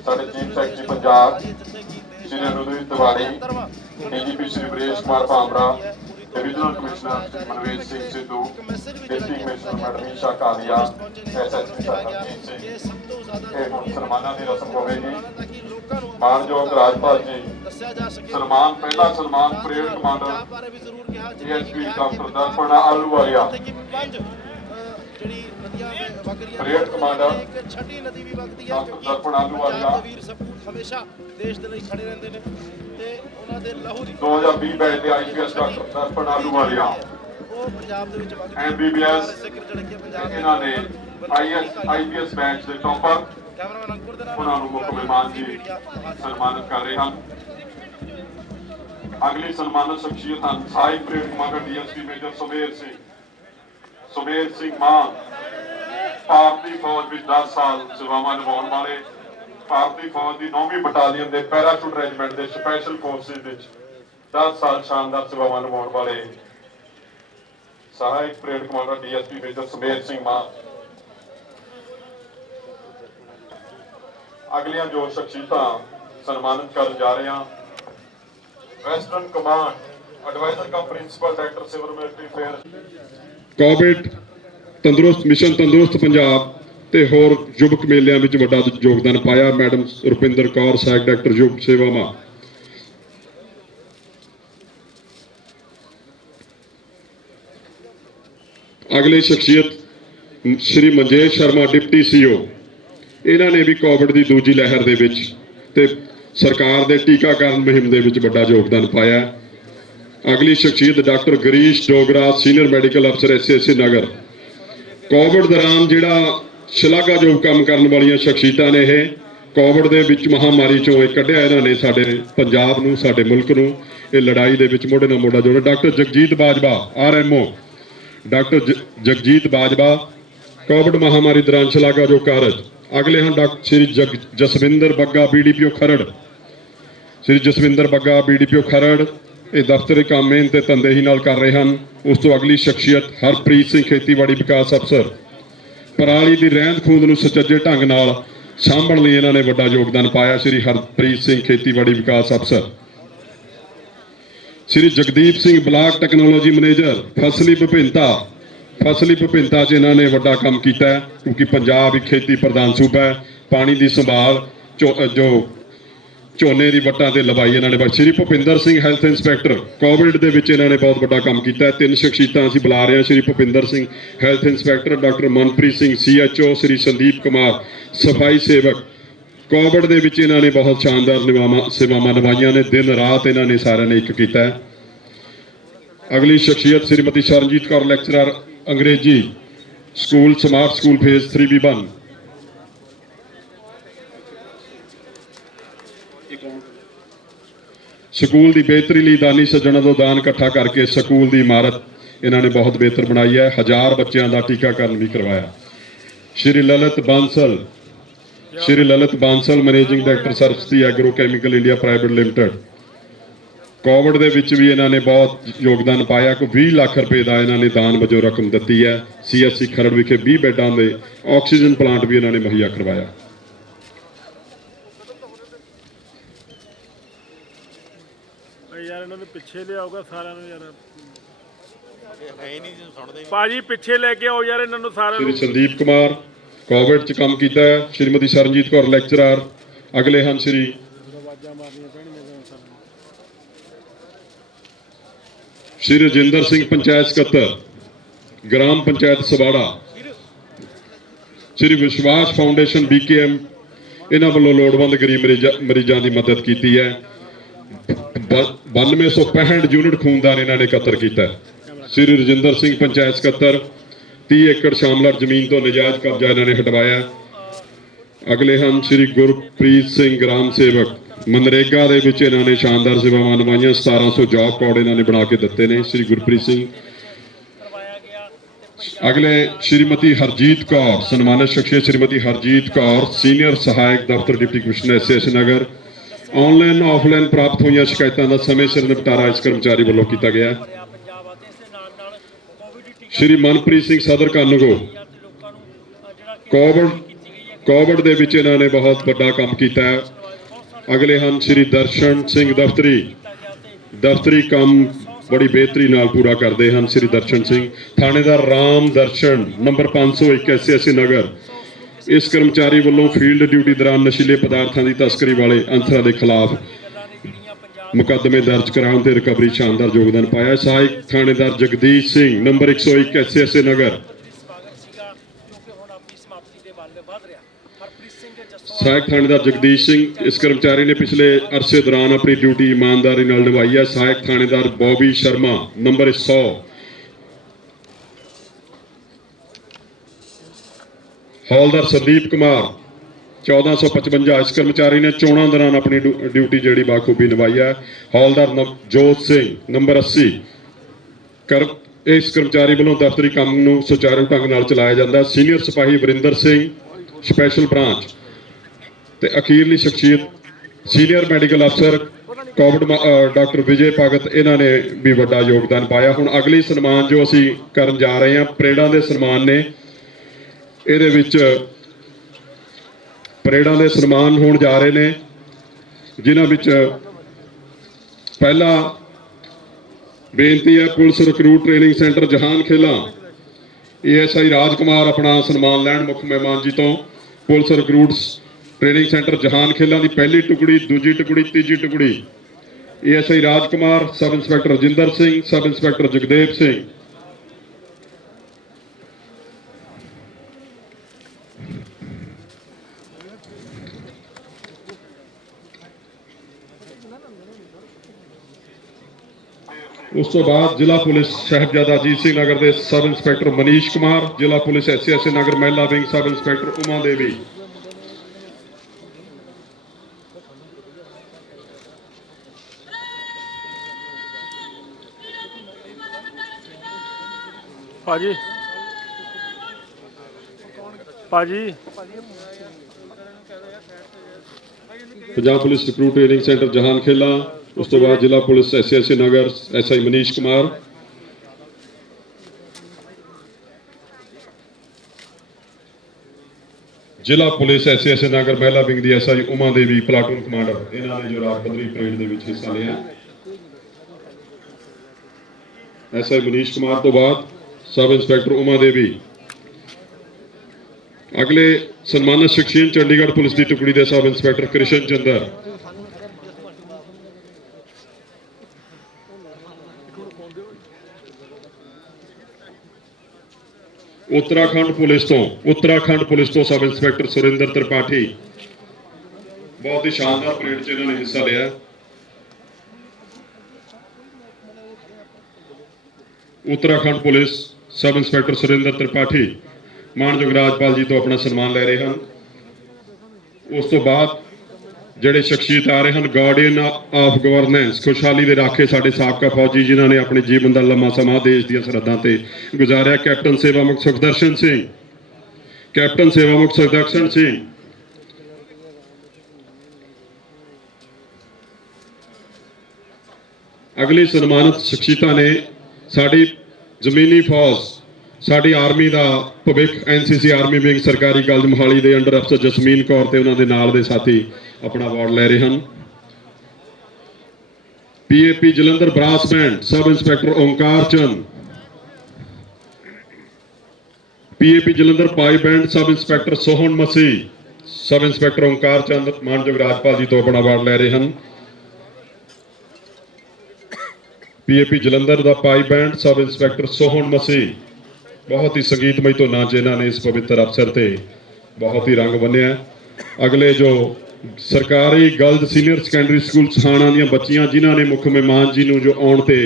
ਸਾਡੇ chief secretary Punjab Shri Anudev Tiwari, DGP Shri ਬ੍ਰੇਸ਼ Kumar Bhamra, divisional commissioner Manvesh Singh Sidhu, deputy commissioner madam Isha Kalia, SSP Harjeet Singh, सन्माना की रस्म होगी। मानयोग राज्यपाल जी सन्मान, पहला सन्मान परेड कमांडर डीएसपी डॉक्टर दर्पण आलूवालिया, परेड कमांडर डॉक्टर दर्पण आलूवालिया 2020 बैच के IPS डॉक्टर दर्पण आलूवालिया MBBS इन्होंने IPS बैच के टॉपर उन्होंने मुख्य मेहमान जी सन्मानित कर रहे हैं। अगली सन्मानित शख्सियत हैं सहायक parade commander DSP major Sumer Singh Mann, भारतीय फौज में 10 साल सेवावां निभाउण वाले, भारतीय फौज की 9वीं बटालियन के पैराशूट रेजिमेंट के स्पैशल फोर्सिस 10 साल शानदार सेवावां निभाउण वाले सहायक parade commander DSP major Sumer Singh Mann. अगलियां जो शख्सियतां सन्मानित कर जा रहे हैं, वेस्टर्न कमांड एडवाइजर का principal director civil military affairs, covid तंदुरुस्त मिशन तंदुरुस्त पंजाब ਤੇ ਹੋਰ ਯੁਵਕ ਮੇਲਿਆਂ ਵਿੱਚ ਵੱਡਾ ਯੋਗਦਾਨ ਪਾਇਆ। ਮੈਡਮ ਰੁਪਿੰਦਰ ਕੌਰ, ਸਹਾਇਕ ਡਾਇਰੈਕਟਰ ਯੁਵਕ ਸੇਵਾਵਾਂ। ਅਗਲੀ ਸ਼ਖਸੀਅਤ ਸ਼੍ਰੀ ਮਨਜੇਸ਼ ਸ਼ਰਮਾ, ਡਿਪਟੀ CEO, ਇਹਨਾਂ ਨੇ ਵੀ ਕੋਵਿਡ ਦੀ ਦੂਜੀ ਲਹਿਰ ਦੇ ਵਿੱਚ ਤੇ ਸਰਕਾਰ ਦੇ ਟੀਕਾਕਰਨ ਮੁਹਿੰਮ ਦੇ ਵਿੱਚ ਵੱਡਾ ਯੋਗਦਾਨ ਪਾਇਆ। ਅਗਲੀ ਸ਼ਖਸੀਅਤ doctor Girish Dogra, senior medical ਅਫਸਰ SSC ਨਗਰ। ਕੋਵਿਡ ਦੌਰਾਨ ਜਿਹੜਾ ਸ਼ਲਾਘਾਯੋਗ ਕੰਮ ਕਰਨ ਵਾਲੀਆਂ ਸ਼ਖਸੀਅਤਾਂ ਨੇ ਇਹ ਕੋਵਿਡ ਦੇ ਵਿੱਚ ਮਹਾਮਾਰੀ ਚੋਂ ਇਹ ਕੱਢਿਆ ਇਹਨਾਂ ਨੇ ਸਾਡੇ ਪੰਜਾਬ ਨੂੰ, ਸਾਡੇ ਮੁਲਕ ਨੂੰ ਇਹ ਲੜਾਈ ਦੇ ਵਿੱਚ ਮੋਢੇ ਨਾਲ ਮੋਢਾ ਜੋੜਿਆ। Doctor Jagjit Bajwa RMO, doctor Jagjit Bajwa Covid ਮਹਾਮਾਰੀ ਦੌਰਾਨ ਸ਼ਲਾਘਾਯੋਗ ਕਾਰਜ। ਅਗਲੇ ਹਨ ਡਾਕਟਰ ਸ਼੍ਰੀ ਜਸਵਿੰਦਰ ਬੱਗਾ BDPO ਖਰੜ, ਸ਼੍ਰੀ ਜਸਵਿੰਦਰ ਬੱਗਾ BDPO ਖਰੜ ਇਹ ਦਫ਼ਤਰੀ ਕੰਮ ਮਿਹਨਤ ਤੇ ਤਨਦੇਹੀ ਨਾਲ ਕਰ ਰਹੇ ਹਨ। ਉਸ ਤੋਂ ਅਗਲੀ ਸ਼ਖਸੀਅਤ ਹਰਪ੍ਰੀਤ ਸਿੰਘ, ਖੇਤੀਬਾੜੀ ਵਿਕਾਸ ਅਫਸਰ। ਪਰਾਲੀ ਦੀ ਰਹਿੰਦ ਖੂੰਹਦ ਨੂੰ ਸੁਚੱਜੇ ਢੰਗ ਨਾਲ ਸਾਂਭਣ ਲਈ ਇਹਨਾਂ ਨੇ ਵੱਡਾ ਯੋਗਦਾਨ ਪਾਇਆ। ਸ਼੍ਰੀ ਹਰਪ੍ਰੀਤ ਸਿੰਘ, ਖੇਤੀਬਾੜੀ ਵਿਕਾਸ ਅਫਸਰ। Shri Jagdeep Singh, block technology manager, ਫਸਲੀ ਵਿਭਿੰਨਤਾ 'ਚ ਇਹਨਾਂ ਨੇ ਵੱਡਾ ਕੰਮ ਕੀਤਾ ਹੈ ਕਿਉਂਕਿ ਪੰਜਾਬ ਇੱਕ ਖੇਤੀ ਪ੍ਰਧਾਨ ਸੂਬਾ ਹੈ। ਪਾਣੀ ਦੀ ਸੰਭਾਲ ਜੋ ਝੋਨੇ ਦੀ ਵੱਟਾਂ ਤੇ ਲਵਾਈ ਇਹਨਾਂ ਨੇ। Shri Bhupinder Singh, health inspector, Covid ਦੇ ਵਿੱਚ ਇਹਨਾਂ ਨੇ ਬਹੁਤ ਵੱਡਾ ਕੰਮ ਕੀਤਾ ਹੈ। 3 ਸ਼ਖਸੀਅਤਾਂ ਅਸੀਂ ਬੁਲਾ ਰਹੇ ਹਾਂ। Shri Bhupinder Singh, health inspector, doctor Manpreet Singh CHO, Shri Sandeep Kumar, ਸਫਾਈ ਸੇਵਕ। ਕੋਵਿਡ ਦੇ ਵਿੱਚ ਇਹਨਾਂ ਨੇ ਬਹੁਤ ਸ਼ਾਨਦਾਰ ਸੇਵਾਵਾਂ ਨਿਭਾਈਆਂ ਨੇ। ਦਿਨ ਰਾਤ ਇਹਨਾਂ ਨੇ ਸਾਰਿਆਂ ਨੇ ਇੱਕ ਕੀਤਾ ਹੈ। ਅਗਲੀ ਸ਼ਖਸੀਅਤ ਸ਼੍ਰੀਮਤੀ ਸ਼ਰਨਜੀਤ ਕੌਰ, ਲੈਕਚਰਰ ਅੰਗਰੇਜ਼ੀ school, smart school phase 3B1। School ਦੀ ਬਿਹਤਰੀ ਲਈ ਦਾਨੀ ਸੱਜਣਾਂ ਤੋਂ ਦਾਨ ਇਕੱਠਾ ਕਰਕੇ ਸਕੂਲ ਦੀ ਇਮਾਰਤ ਇਹਨਾਂ ਨੇ ਬਹੁਤ ਬਿਹਤਰ ਬਣਾਈ ਹੈ। 1000 ਬੱਚਿਆਂ ਦਾ ਟੀਕਾਕਰਨ ਵੀ ਕਰਵਾਇਆ। Shri Lalit Bansal, managing director Sarbasti agro chemical India private limited. Covid ਦੇ ਵਿੱਚ ਵੀ ਇਹਨਾਂ ਨੇ ਬਹੁਤ ਯੋਗਦਾਨ ਪਾਇਆ। ਕੋਈ 20 ਲੱਖ ਰੁਪਏ ਦਾ ਇਹਨਾਂ ਨੇ ਦਾਨ ਵਜੋਂ ਰਕਮ ਦਿੱਤੀ ਹੈ। CSC ਖਰੜ ਵਿਖੇ 20 ਬੈੱਡਾਂ ਦੇ ਆਕਸੀਜਨ ਪਲਾਂਟ ਵੀ ਇਹਨਾਂ ਨੇ ਮੁਹੱਈਆ ਕਰਵਾਇਆ। ਯਾਰ ਇਹਨਾਂ ਨੂੰ ਪਿੱਛੇ ਲਿਆਊਗਾ ਸਾਰਿਆਂ ਨੂੰ ਯਾਰ, ਭਾਜੀ ਪਿੱਛੇ ਲੈ ਕੇ ਆਓ ਯਾਰ ਇਹਨਾਂ ਨੂੰ ਸਾਰਿਆਂ ਨੂੰ। ਸ਼੍ਰੀ ਸੰਦੀਪ ਕੁਮਾਰ ਕੋਵਿਡ 'ਚ ਕੰਮ ਕੀਤਾ ਹੈ। ਸ਼੍ਰੀਮਤੀ ਸਰਨਜੀਤ ਕੌਰ, ਲੈਕਚਰਰ। ਅਗਲੇ ਹਨ ਸ਼੍ਰੀ ਰਜਿੰਦਰ ਸਿੰਘ, ਪੰਚਾਇਤ ਸਕੱਤਰ, ਗ੍ਰਾਮ ਪੰਚਾਇਤ ਸਵਾੜਾ। ਸ਼੍ਰੀ ਵਿਸ਼ਵਾਸ ਫਾਊਂਡੇਸ਼ਨ BKM, ਇਹਨਾਂ ਵੱਲੋਂ ਲੋੜਵੰਦ ਗਰੀਬ ਮਰੀਜ਼ਾਂ ਦੀ ਮਦਦ ਕੀਤੀ ਹੈ। 9265 यूनिट खूनदान इन्होंने इकत्र किया। श्री रजिंदर सिंह पंचायत सकत्तर 30 एकड़ शामलर जमीन तो नजायज कब्जा इन्होंने हटवाया। अगले हैं श्री गुरप्रीत सिंह ग्राम सेवक मनरेगा दे विच इन्होंने शानदार सेवावां निभाईयां। 1700 जॉब कार्ड इन्होंने बना के दिते ने श्री गुरप्रीत सिंह। अगले श्रीमती हरजीत कौर सन्मानित शख्सियत श्रीमती हरजीत कौर सीनियर सहायक दफ्तर डिप्टी कमिश्नर एसएस नगर। ऑनलाइन ऑफलाइन प्राप्त हुई शिकायतों का समय सिर निपटारा इस कर्मचारी वालों किया गया। श्री मनप्रीत सिंह सदर कानूगो कोविड दे विच इन्होंने बहुत बड़ा काम किया है। अगले हैं श्री दर्शन सिंह दफ्तरी काम बड़ी बेहतरी नाल पूरा करते हैं। श्री दर्शन सिंह थानेदार राम दर्शन नंबर 501 एसएस नगर। इस कर्मचारी वालों फील्ड ड्यूटी दौरान नशीले पदार्थों की तस्करी वाले अंसरां के खिलाफ मुकदमे दर्ज कराने ते रिकवरी शानदार योगदान पाया। सहायक थानेदार जगदीश सिंह नंबर 101 एसएस नगर। सहायक थानेदार जगदीश सिंह इस कर्मचारी ने पिछले अरसे दौरान अपनी ड्यूटी ईमानदारी नाल निभाई है। सहायक थानेदार बॉबी शर्मा नंबर 100। हौलदार संदीप कुमार 1455 इस कर्मचारी ने चोणों दौरान अपनी ड्यूटी जी बाखूबी निभाई है। हौलदार नवजोत सिंह नंबर 80 इस कर्मचारी वालों दफ्तरी काम नूं सुचारू ढंग नाल चलाया जाता है। सीनियर सिपाही वरिंदर सिंह स्पैशल ब्रांच ते अखीरली शख्सियत सीनियर मैडिकल अफसर कोविड डॉक्टर विजय भगत इन्होंने भी बड़ा योगदान पाया। हुण अगली सन्मान जो असी करन जा रहे हैं परेडां दे सन्मान ने। इहदे विच परेडां दे सन्मान होण जा रहे ने जिन्हां विच पहला बेनती है police recruit training centre Jahan खेला ASI राजकुमार अपना सन्मान लैण मुख मेहमान जी तो। पुलिस रिक्रूट ट्रेनिंग सेंटर जहान खेलों की पहली टुकड़ी दूजी टुकड़ी तीजी टुकड़ी ASI राजकुमार sub inspector Rajinder Singh sub inspector Jagdev Singh. उस तो बाद जिला पुलिस साहिबजादा अजीत सिंह नगर के सब इंस्पैक्टर मनीष कुमार। जिला पुलिस SAS नगर महिला wing sub inspector Uma Devi. Punjab police recruit training centre Jahan Khela. उस तो बाद जिला police SAS Nagar SI Manish Kumar. जिला पुलिस SAS नगर महिला विंग की SI Uma Devi platoon commander इन्होंने जो रात पद्धरी परेड के हिस्सा लिया। SI मनीष कुमार तो बाद सब इंस्पैक्टर उमा देवी। अगले सन्मानित शख्सियत चंडीगढ़ पुलिस की टुकड़ी के सब इंस्पैक्टर कृष्ण चंद्र। उत्तराखंड पुलिस तो सब इंस्पैक्टर सुरेंद्र त्रिपाठी। बहुत ही शानदार परेड इन्होंने हिस्सा लिया। Uttarakhand police sub inspector Surendra Tripathi मानयोग राजपाल जी तो अपना सन्मान ले रहे हैं। उस तो बाद ਜਿਹੜੇ शख्सियत आ रहे हैं गार्डियन ऑफ गवर्नेंस खुशहाली के राखे साडे साबका फौजी जिन्होंने अपने जीवन का लंबा समा देश दी सरहदां ते गुजारिया। कैप्टन सेवामुक्त सुखदर्शन सिंह अगली सन्मानित शख्सियत ने साड़ी जमीनी फौज साड़ी आर्मी का भविख NCC आर्मी विंग सरकारी कॉलेज मोहाली के अंडर अफसर जसमीन कौर ते उन्होंने नाल दे साथी अपना अवार्ड ले रहे हैं। PAP Jalandhar brass band sub inspector Onkar Chand. PAP Jalandhar pipe band sub inspector Sohan Masih sub inspector Onkar चंद मानयोग राजपाल जी तो अपना अवार्ड ले रहे हैं। PAP जलंधर का पाई बैंड सब इंस्पैक्टर सोहन मसीह बहुत ही संगीतमय तो नाच इन्होंने इस पवित्र अवसर से बहुत ही रंग बन्या। अगले जो ਸਰਕਾਰੀ girls senior secondary school Sohana ਦੀਆਂ ਬੱਚੀਆਂ ਜਿਨ੍ਹਾਂ ਨੇ ਮੁੱਖ ਮਹਿਮਾਨ ਜੀ ਨੂੰ ਜੋ ਆਉਣ ਤੇ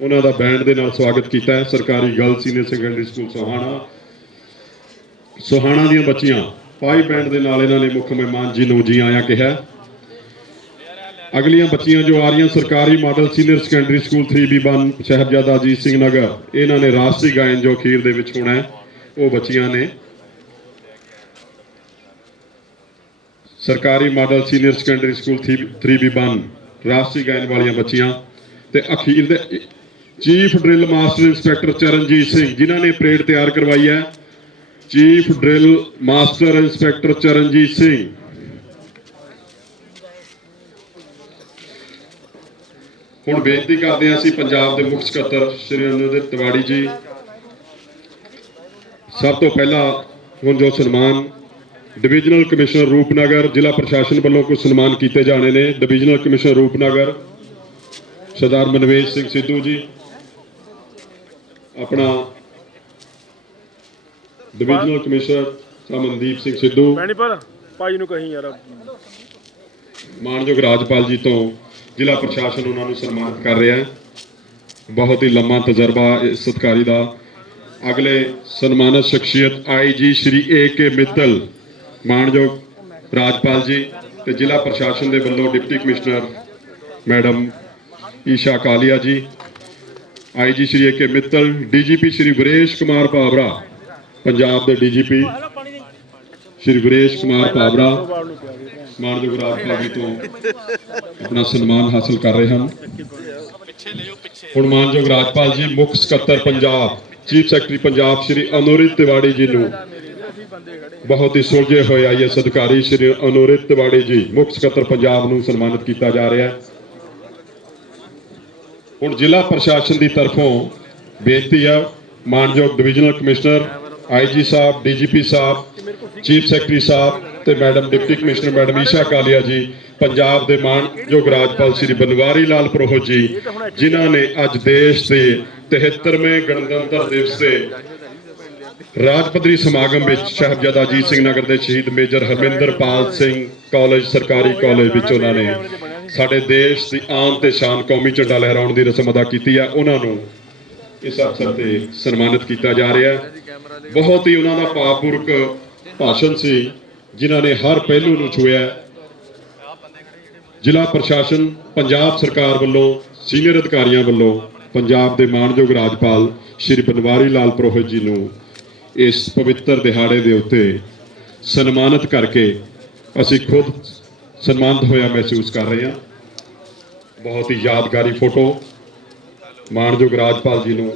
ਉਹਨਾਂ ਦਾ ਬੈਂਡ ਦੇ ਨਾਲ ਸਵਾਗਤ ਕੀਤਾ ਹੈ। ਸਰਕਾਰੀ girls senior secondary school Sohana ਦੀਆਂ ਬੱਚੀਆਂ ਪਾਈ ਬੈਂਡ ਦੇ ਨਾਲ ਇਹਨਾਂ ਨੇ ਮੁੱਖ ਮਹਿਮਾਨ ਜੀ ਨੂੰ ਜੀ ਆਇਆਂ ਕਿਹਾ। ਅਗਲੀਆਂ ਬੱਚੀਆਂ ਜੋ ਆ ਰਹੀਆਂ ਸਰਕਾਰੀ model senior secondary school 3B1 Sahibzada Ajit Singh Nagar, ਇਹਨਾਂ ਨੇ ਰਾਸ਼ਟਰੀ ਗਾਇਨ ਜੋ ਅਖੀਰ ਦੇ ਵਿੱਚ ਹੋਣਾ ਹੈ ਉਹ ਬੱਚੀਆਂ ਨੇ। ਸਰਕਾਰੀ model senior secondary school 3B1 ਰਾਸ਼ਟਰੀ ਗਾਇਨ ਵਾਲੀਆਂ ਬੱਚੀਆਂ ਤੇ ਅਖੀਰ ਦੇ chief drill master inspector Charanjit Singh ਜਿਨ੍ਹਾਂ ਨੇ ਪਰੇਡ ਤਿਆਰ ਕਰਵਾਈ ਹੈ। Chief drill master inspector Charanjit Singh. ਹੁਣ ਬੇਨਤੀ ਕਰਦੇ ਹਾਂ ਅਸੀਂ ਪੰਜਾਬ ਦੇ ਮੁੱਖ ਸਕੱਤਰ ਸ਼੍ਰੀ ਅਨੁਰਿਤ ਤਿਵਾੜੀ ਜੀ, ਸਭ ਤੋਂ ਪਹਿਲਾਂ ਹੁਣ ਜੋ ਸਨਮਾਨ ਡਿਵੀਜ਼ਨਲ ਕਮਿਸ਼ਨਰ ਰੂਪਨਗਰ ਜ਼ਿਲ੍ਹਾ ਪ੍ਰਸ਼ਾਸਨ ਵੱਲੋਂ ਕੁਝ ਸਨਮਾਨ ਕੀਤੇ ਜਾਣੇ ਨੇ। ਡਿਵੀਜ਼ਨਲ ਕਮਿਸ਼ਨਰ ਰੂਪਨਗਰ ਸਰਦਾਰ ਮਨਵੇਸ਼ ਸਿੰਘ ਸਿੱਧੂ ਜੀ, ਆਪਣਾ ਡਿਵੀਜ਼ਨਲ ਕਮਿਸ਼ਨਰ ਅਮਨਦੀਪ ਸਿੰਘ ਸਿੱਧੂ, ਮੈਨੀਪਲ ਭਾਈ ਨੂੰ ਕਹੀਂ ਯਾਰ, ਮਾਨਯੋਗ ਰਾਜਪਾਲ ਜੀ ਤੋਂ ਜ਼ਿਲ੍ਹਾ ਪ੍ਰਸ਼ਾਸਨ ਉਹਨਾਂ ਨੂੰ ਸਨਮਾਨਿਤ ਕਰ ਰਿਹਾ ਹੈ। ਬਹੁਤ ਹੀ ਲੰਮਾ ਤਜਰਬਾ ਇਸ ਸਤਿਕਾਰੀ ਦਾ। ਅਗਲੇ ਸਨਮਾਨਿਤ ਸ਼ਖਸੀਅਤ IG ਸ਼੍ਰੀ AK ਮਿੱਤਲ, ਮਾਨਯੋਗ ਰਾਜਪਾਲ ਜੀ ਤੇ ਜ਼ਿਲ੍ਹਾ ਪ੍ਰਸ਼ਾਸਨ ਦੇ ਵੱਲੋਂ deputy commissioner madam Isha Kalia ji, IG ਸ਼੍ਰੀ AK ਮਿੱਤਲ, DGP ਸ਼੍ਰੀ ਵਰੇਸ਼ ਕੁਮਾਰ ਭਾਵਰਾ, ਪੰਜਾਬ ਦੇ DGP ਸ਼੍ਰੀ ਵਰੇਸ਼ ਕੁਮਾਰ ਭਾਵਰਾ ਮਾਨਯੋਗ ਰਾਜਪਾਲ ਜੀ ਤੋਂ ਆਪਣਾ ਸਨਮਾਨ ਹਾਸਲ ਕਰ ਰਹੇ ਹਨ। ਹੁਣ ਮਾਨਯੋਗ ਰਾਜਪਾਲ ਜੀ ਮੁੱਖ ਸਕੱਤਰ ਪੰਜਾਬ ਚੀਫ ਸੈਕਟਰੀ ਪੰਜਾਬ ਸ਼੍ਰੀ ਅਨੁਰਿਤ ਤਿਵਾੜੀ ਜੀ ਨੂੰ ਬਹੁਤ ਹੀ ਸੁਲਝੇ ਹੋਏ IAS ਅਧਿਕਾਰੀ ਸ਼੍ਰੀ ਅਨੁਰਿਤ ਤਿਵਾੜੀ ਜੀ ਮੁੱਖ ਸਕੱਤਰ ਪੰਜਾਬ ਨੂੰ ਸਨਮਾਨਿਤ ਕੀਤਾ ਜਾ ਰਿਹਾ ਹੈ। ਹੁਣ ਜ਼ਿਲ੍ਹਾ ਪ੍ਰਸ਼ਾਸਨ ਦੀ ਤਰਫੋਂ ਬੇਨਤੀ ਹੈ ਮਾਨਯੋਗ ਡਿਵੀਜ਼ਨਲ ਕਮਿਸ਼ਨਰ IG ਸਾਹਿਬ, DGP ਸਾਹਿਬ, ਚੀਫ ਸੈਕਟਰੀ ਸਾਹਿਬ ਤੇ madam deputy commissioner madam Isha Kalia ji, Punjab ਦੇ ਮਾਨਯੋਗ ਰਾਜਪਾਲ ਸ਼੍ਰੀ ਬਨਵਾਰੀ ਲਾਲ ਪ੍ਰੋਹਿਤ ਜੀ ਜਿਨ੍ਹਾਂ ਨੇ ਅੱਜ ਦੇਸ਼ ਦੇ 73ਵੇਂ ਗਣਤੰਤਰ ਦਿਵਸ ਦੇ ਰਾਜ ਪੱਧਰੀ ਸਮਾਗਮ ਵਿੱਚ ਸਾਹਿਬਜ਼ਾਦਾ ਅਜੀਤ ਸਿੰਘ ਨਗਰ ਦੇ ਸ਼ਹੀਦ ਮੇਜਰ ਹਰਮਿੰਦਰਪਾਲ ਸਿੰਘ ਕਾਲਜ ਸਰਕਾਰੀ ਕਾਲਜ ਵਿੱਚ ਉਹਨਾਂ ਨੇ ਸਾਡੇ ਦੇਸ਼ ਦੀ ਆਨ ਤੇ ਸ਼ਾਨ ਕੌਮੀ ਝੰਡਾ ਲਹਿਰਾਉਣ ਦੀ ਰਸਮ ਅਦਾ ਕੀਤੀ ਹੈ। ਉਹਨਾਂ ਨੂੰ ਇਸ ਅਵਸਰ ਤੇ ਸਨਮਾਨਿਤ ਕੀਤਾ ਜਾ ਰਿਹਾ ਹੈ। ਬਹੁਤ ਹੀ ਉਹਨਾਂ ਦਾ ਭਾਵਪੂਰਕ ਭਾਸ਼ਣ ਸੀ ਜਿਨ੍ਹਾਂ ਨੇ ਹਰ ਪਹਿਲੂ ਨੂੰ ਛੂਹਿਆ। ਜ਼ਿਲ੍ਹਾ ਪ੍ਰਸ਼ਾਸਨ ਪੰਜਾਬ ਸਰਕਾਰ ਵੱਲੋਂ ਸੀਨੀਅਰ ਅਧਿਕਾਰੀਆਂ ਵੱਲੋਂ ਪੰਜਾਬ ਦੇ ਮਾਨਯੋਗ ਰਾਜਪਾਲ ਸ਼੍ਰੀ ਬਨਵਾਰੀ ਲਾਲ ਪ੍ਰੋਹਿਤ ਜੀ ਨੂੰ ਇਸ ਪਵਿੱਤਰ ਦਿਹਾੜੇ ਦੇ ਉੱਤੇ ਸਨਮਾਨਿਤ ਕਰਕੇ ਅਸੀਂ ਖੁਦ ਸਨਮਾਨਿਤ ਹੋਇਆ ਮਹਿਸੂਸ ਕਰ ਰਹੇ ਹਾਂ। ਬਹੁਤ ਹੀ ਯਾਦਗਾਰੀ ਫੋਟੋ ਮਾਨਯੋਗ ਰਾਜਪਾਲ ਜੀ ਨੂੰ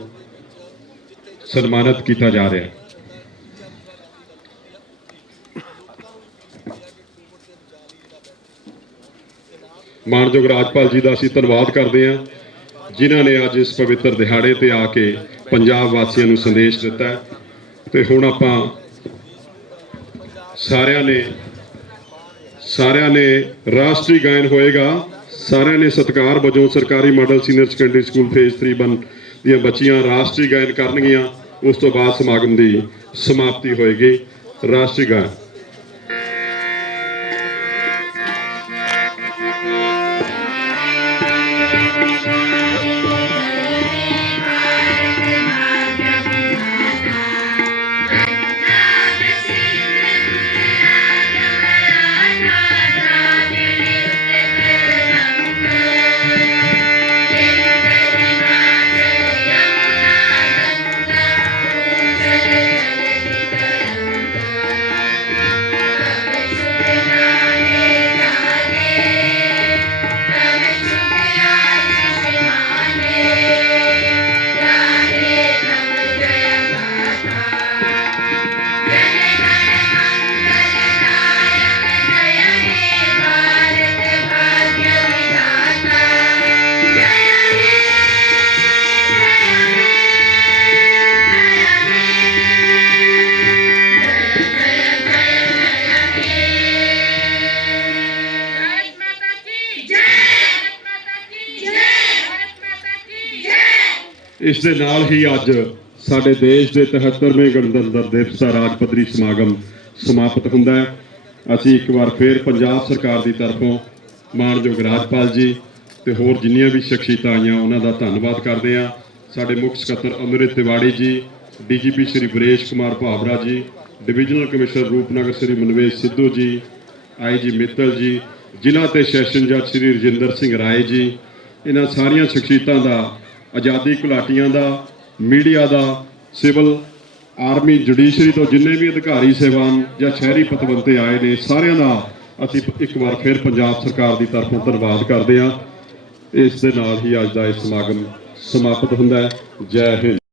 ਸਨਮਾਨਿਤ ਕੀਤਾ ਜਾ ਰਿਹਾ ਹੈ। ਮਾਨਯੋਗ ਰਾਜਪਾਲ ਜੀ ਦਾ ਅਸੀਂ ਧੰਨਵਾਦ ਕਰਦੇ ਹਾਂ ਜਿਨ੍ਹਾਂ ਨੇ ਅੱਜ ਇਸ ਪਵਿੱਤਰ ਦਿਹਾੜੇ ਤੇ ਆ ਕੇ ਪੰਜਾਬ ਵਾਸੀਆਂ ਨੂੰ ਸੰਦੇਸ਼ ਦਿੱਤਾ ਹੈ। ਤੇ ਹੁਣ ਆਪਾਂ ਸਾਰਿਆਂ ਨੇ ਰਾਸ਼ਟਰੀ ਗਾਇਨ ਹੋਏਗਾ। ਸਾਰਿਆਂ ਨੇ ਸਤਿਕਾਰ ਵਜੋਂ ਸਰਕਾਰੀ model senior secondary school phase 3 ਦੀਆਂ ਬੱਚੀਆਂ ਰਾਸ਼ਟਰੀ ਗਾਇਨ ਕਰਨਗੀਆਂ। ਉਸ ਤੋਂ ਬਾਅਦ ਸਮਾਗਮ ਦੀ ਸਮਾਪਤੀ ਹੋਏਗੀ। ਰਾਸ਼ਟਰੀ ਗਾਇਨ। ਇਸ ਦੇ ਨਾਲ ਹੀ ਅੱਜ ਸਾਡੇ ਦੇਸ਼ ਦੇ 73ਵੇਂ ਗਣਤੰਤਰ ਦਿਵਸ ਦਾ ਰਾਜ ਪੱਧਰੀ ਸਮਾਗਮ ਸਮਾਪਤ ਹੁੰਦਾ ਹੈ। ਅਸੀਂ ਇੱਕ ਵਾਰ ਫਿਰ ਪੰਜਾਬ ਸਰਕਾਰ ਦੀ ਤਰਫੋਂ ਮਾਣਯੋਗ ਰਾਜਪਾਲ ਜੀ ਤੇ ਹੋਰ ਜਿੰਨੀਆਂ ਵੀ ਸ਼ਖਸੀਅਤਾਂ ਆਈਆਂ ਉਹਨਾਂ ਦਾ ਧੰਨਵਾਦ ਕਰਦੇ ਹਾਂ। ਸਾਡੇ ਮੁੱਖ ਸਕੱਤਰ ਅੰਮ੍ਰਿਤ ਤਿਵਾੜੀ ਜੀ, ਡੀਜੀਪੀ ਸ਼੍ਰੀ ਬਰੇਸ਼ ਕੁਮਾਰ ਭਾਵਰਾ ਜੀ, ਡਿਵੀਜ਼ਨਲ ਕਮਿਸ਼ਨਰ ਰੂਪਨਗਰ ਸ਼੍ਰੀ ਮਨਵੇਸ਼ ਸਿੱਧੂ ਜੀ, ਆਈਜੀ ਮਿੱਤਲ ਜੀ, ਜ਼ਿਲ੍ਹਾ ਤੇ ਸੈਸ਼ਨ ਜੱਜ ਸ਼੍ਰੀ ਰਜਿੰਦਰ ਸਿੰਘ ਰਾਏ ਜੀ, ਇਹਨਾਂ ਸਾਰੀਆਂ ਸ਼ਖਸੀਅਤਾਂ ਦਾ, ਆਜ਼ਾਦੀ ਘੁਲਾਟੀਆਂ ਦਾ, ਮੀਡੀਆ ਦਾ, ਸਿਵਲ ਆਰਮੀ ਜੁਡੀਸ਼ਰੀ ਤੋਂ ਜਿੰਨੇ ਵੀ ਅਧਿਕਾਰੀ ਸੇਵਾਨ ਜਾਂ ਸ਼ਹਿਰੀ ਪਤਵੰਤੇ ਆਏ ਨੇ, ਸਾਰਿਆਂ ਦਾ ਅਸੀਂ ਇੱਕ ਵਾਰ ਫਿਰ ਪੰਜਾਬ ਸਰਕਾਰ ਦੀ ਤਰਫੋਂ ਧੰਨਵਾਦ ਕਰਦੇ ਹਾਂ। ਇਸ ਦੇ ਨਾਲ ਹੀ ਅੱਜ ਦਾ ਇਹ ਸਮਾਗਮ ਸਮਾਪਤ ਹੁੰਦਾ ਹੈ। ਜੈ ਹਿੰਦ।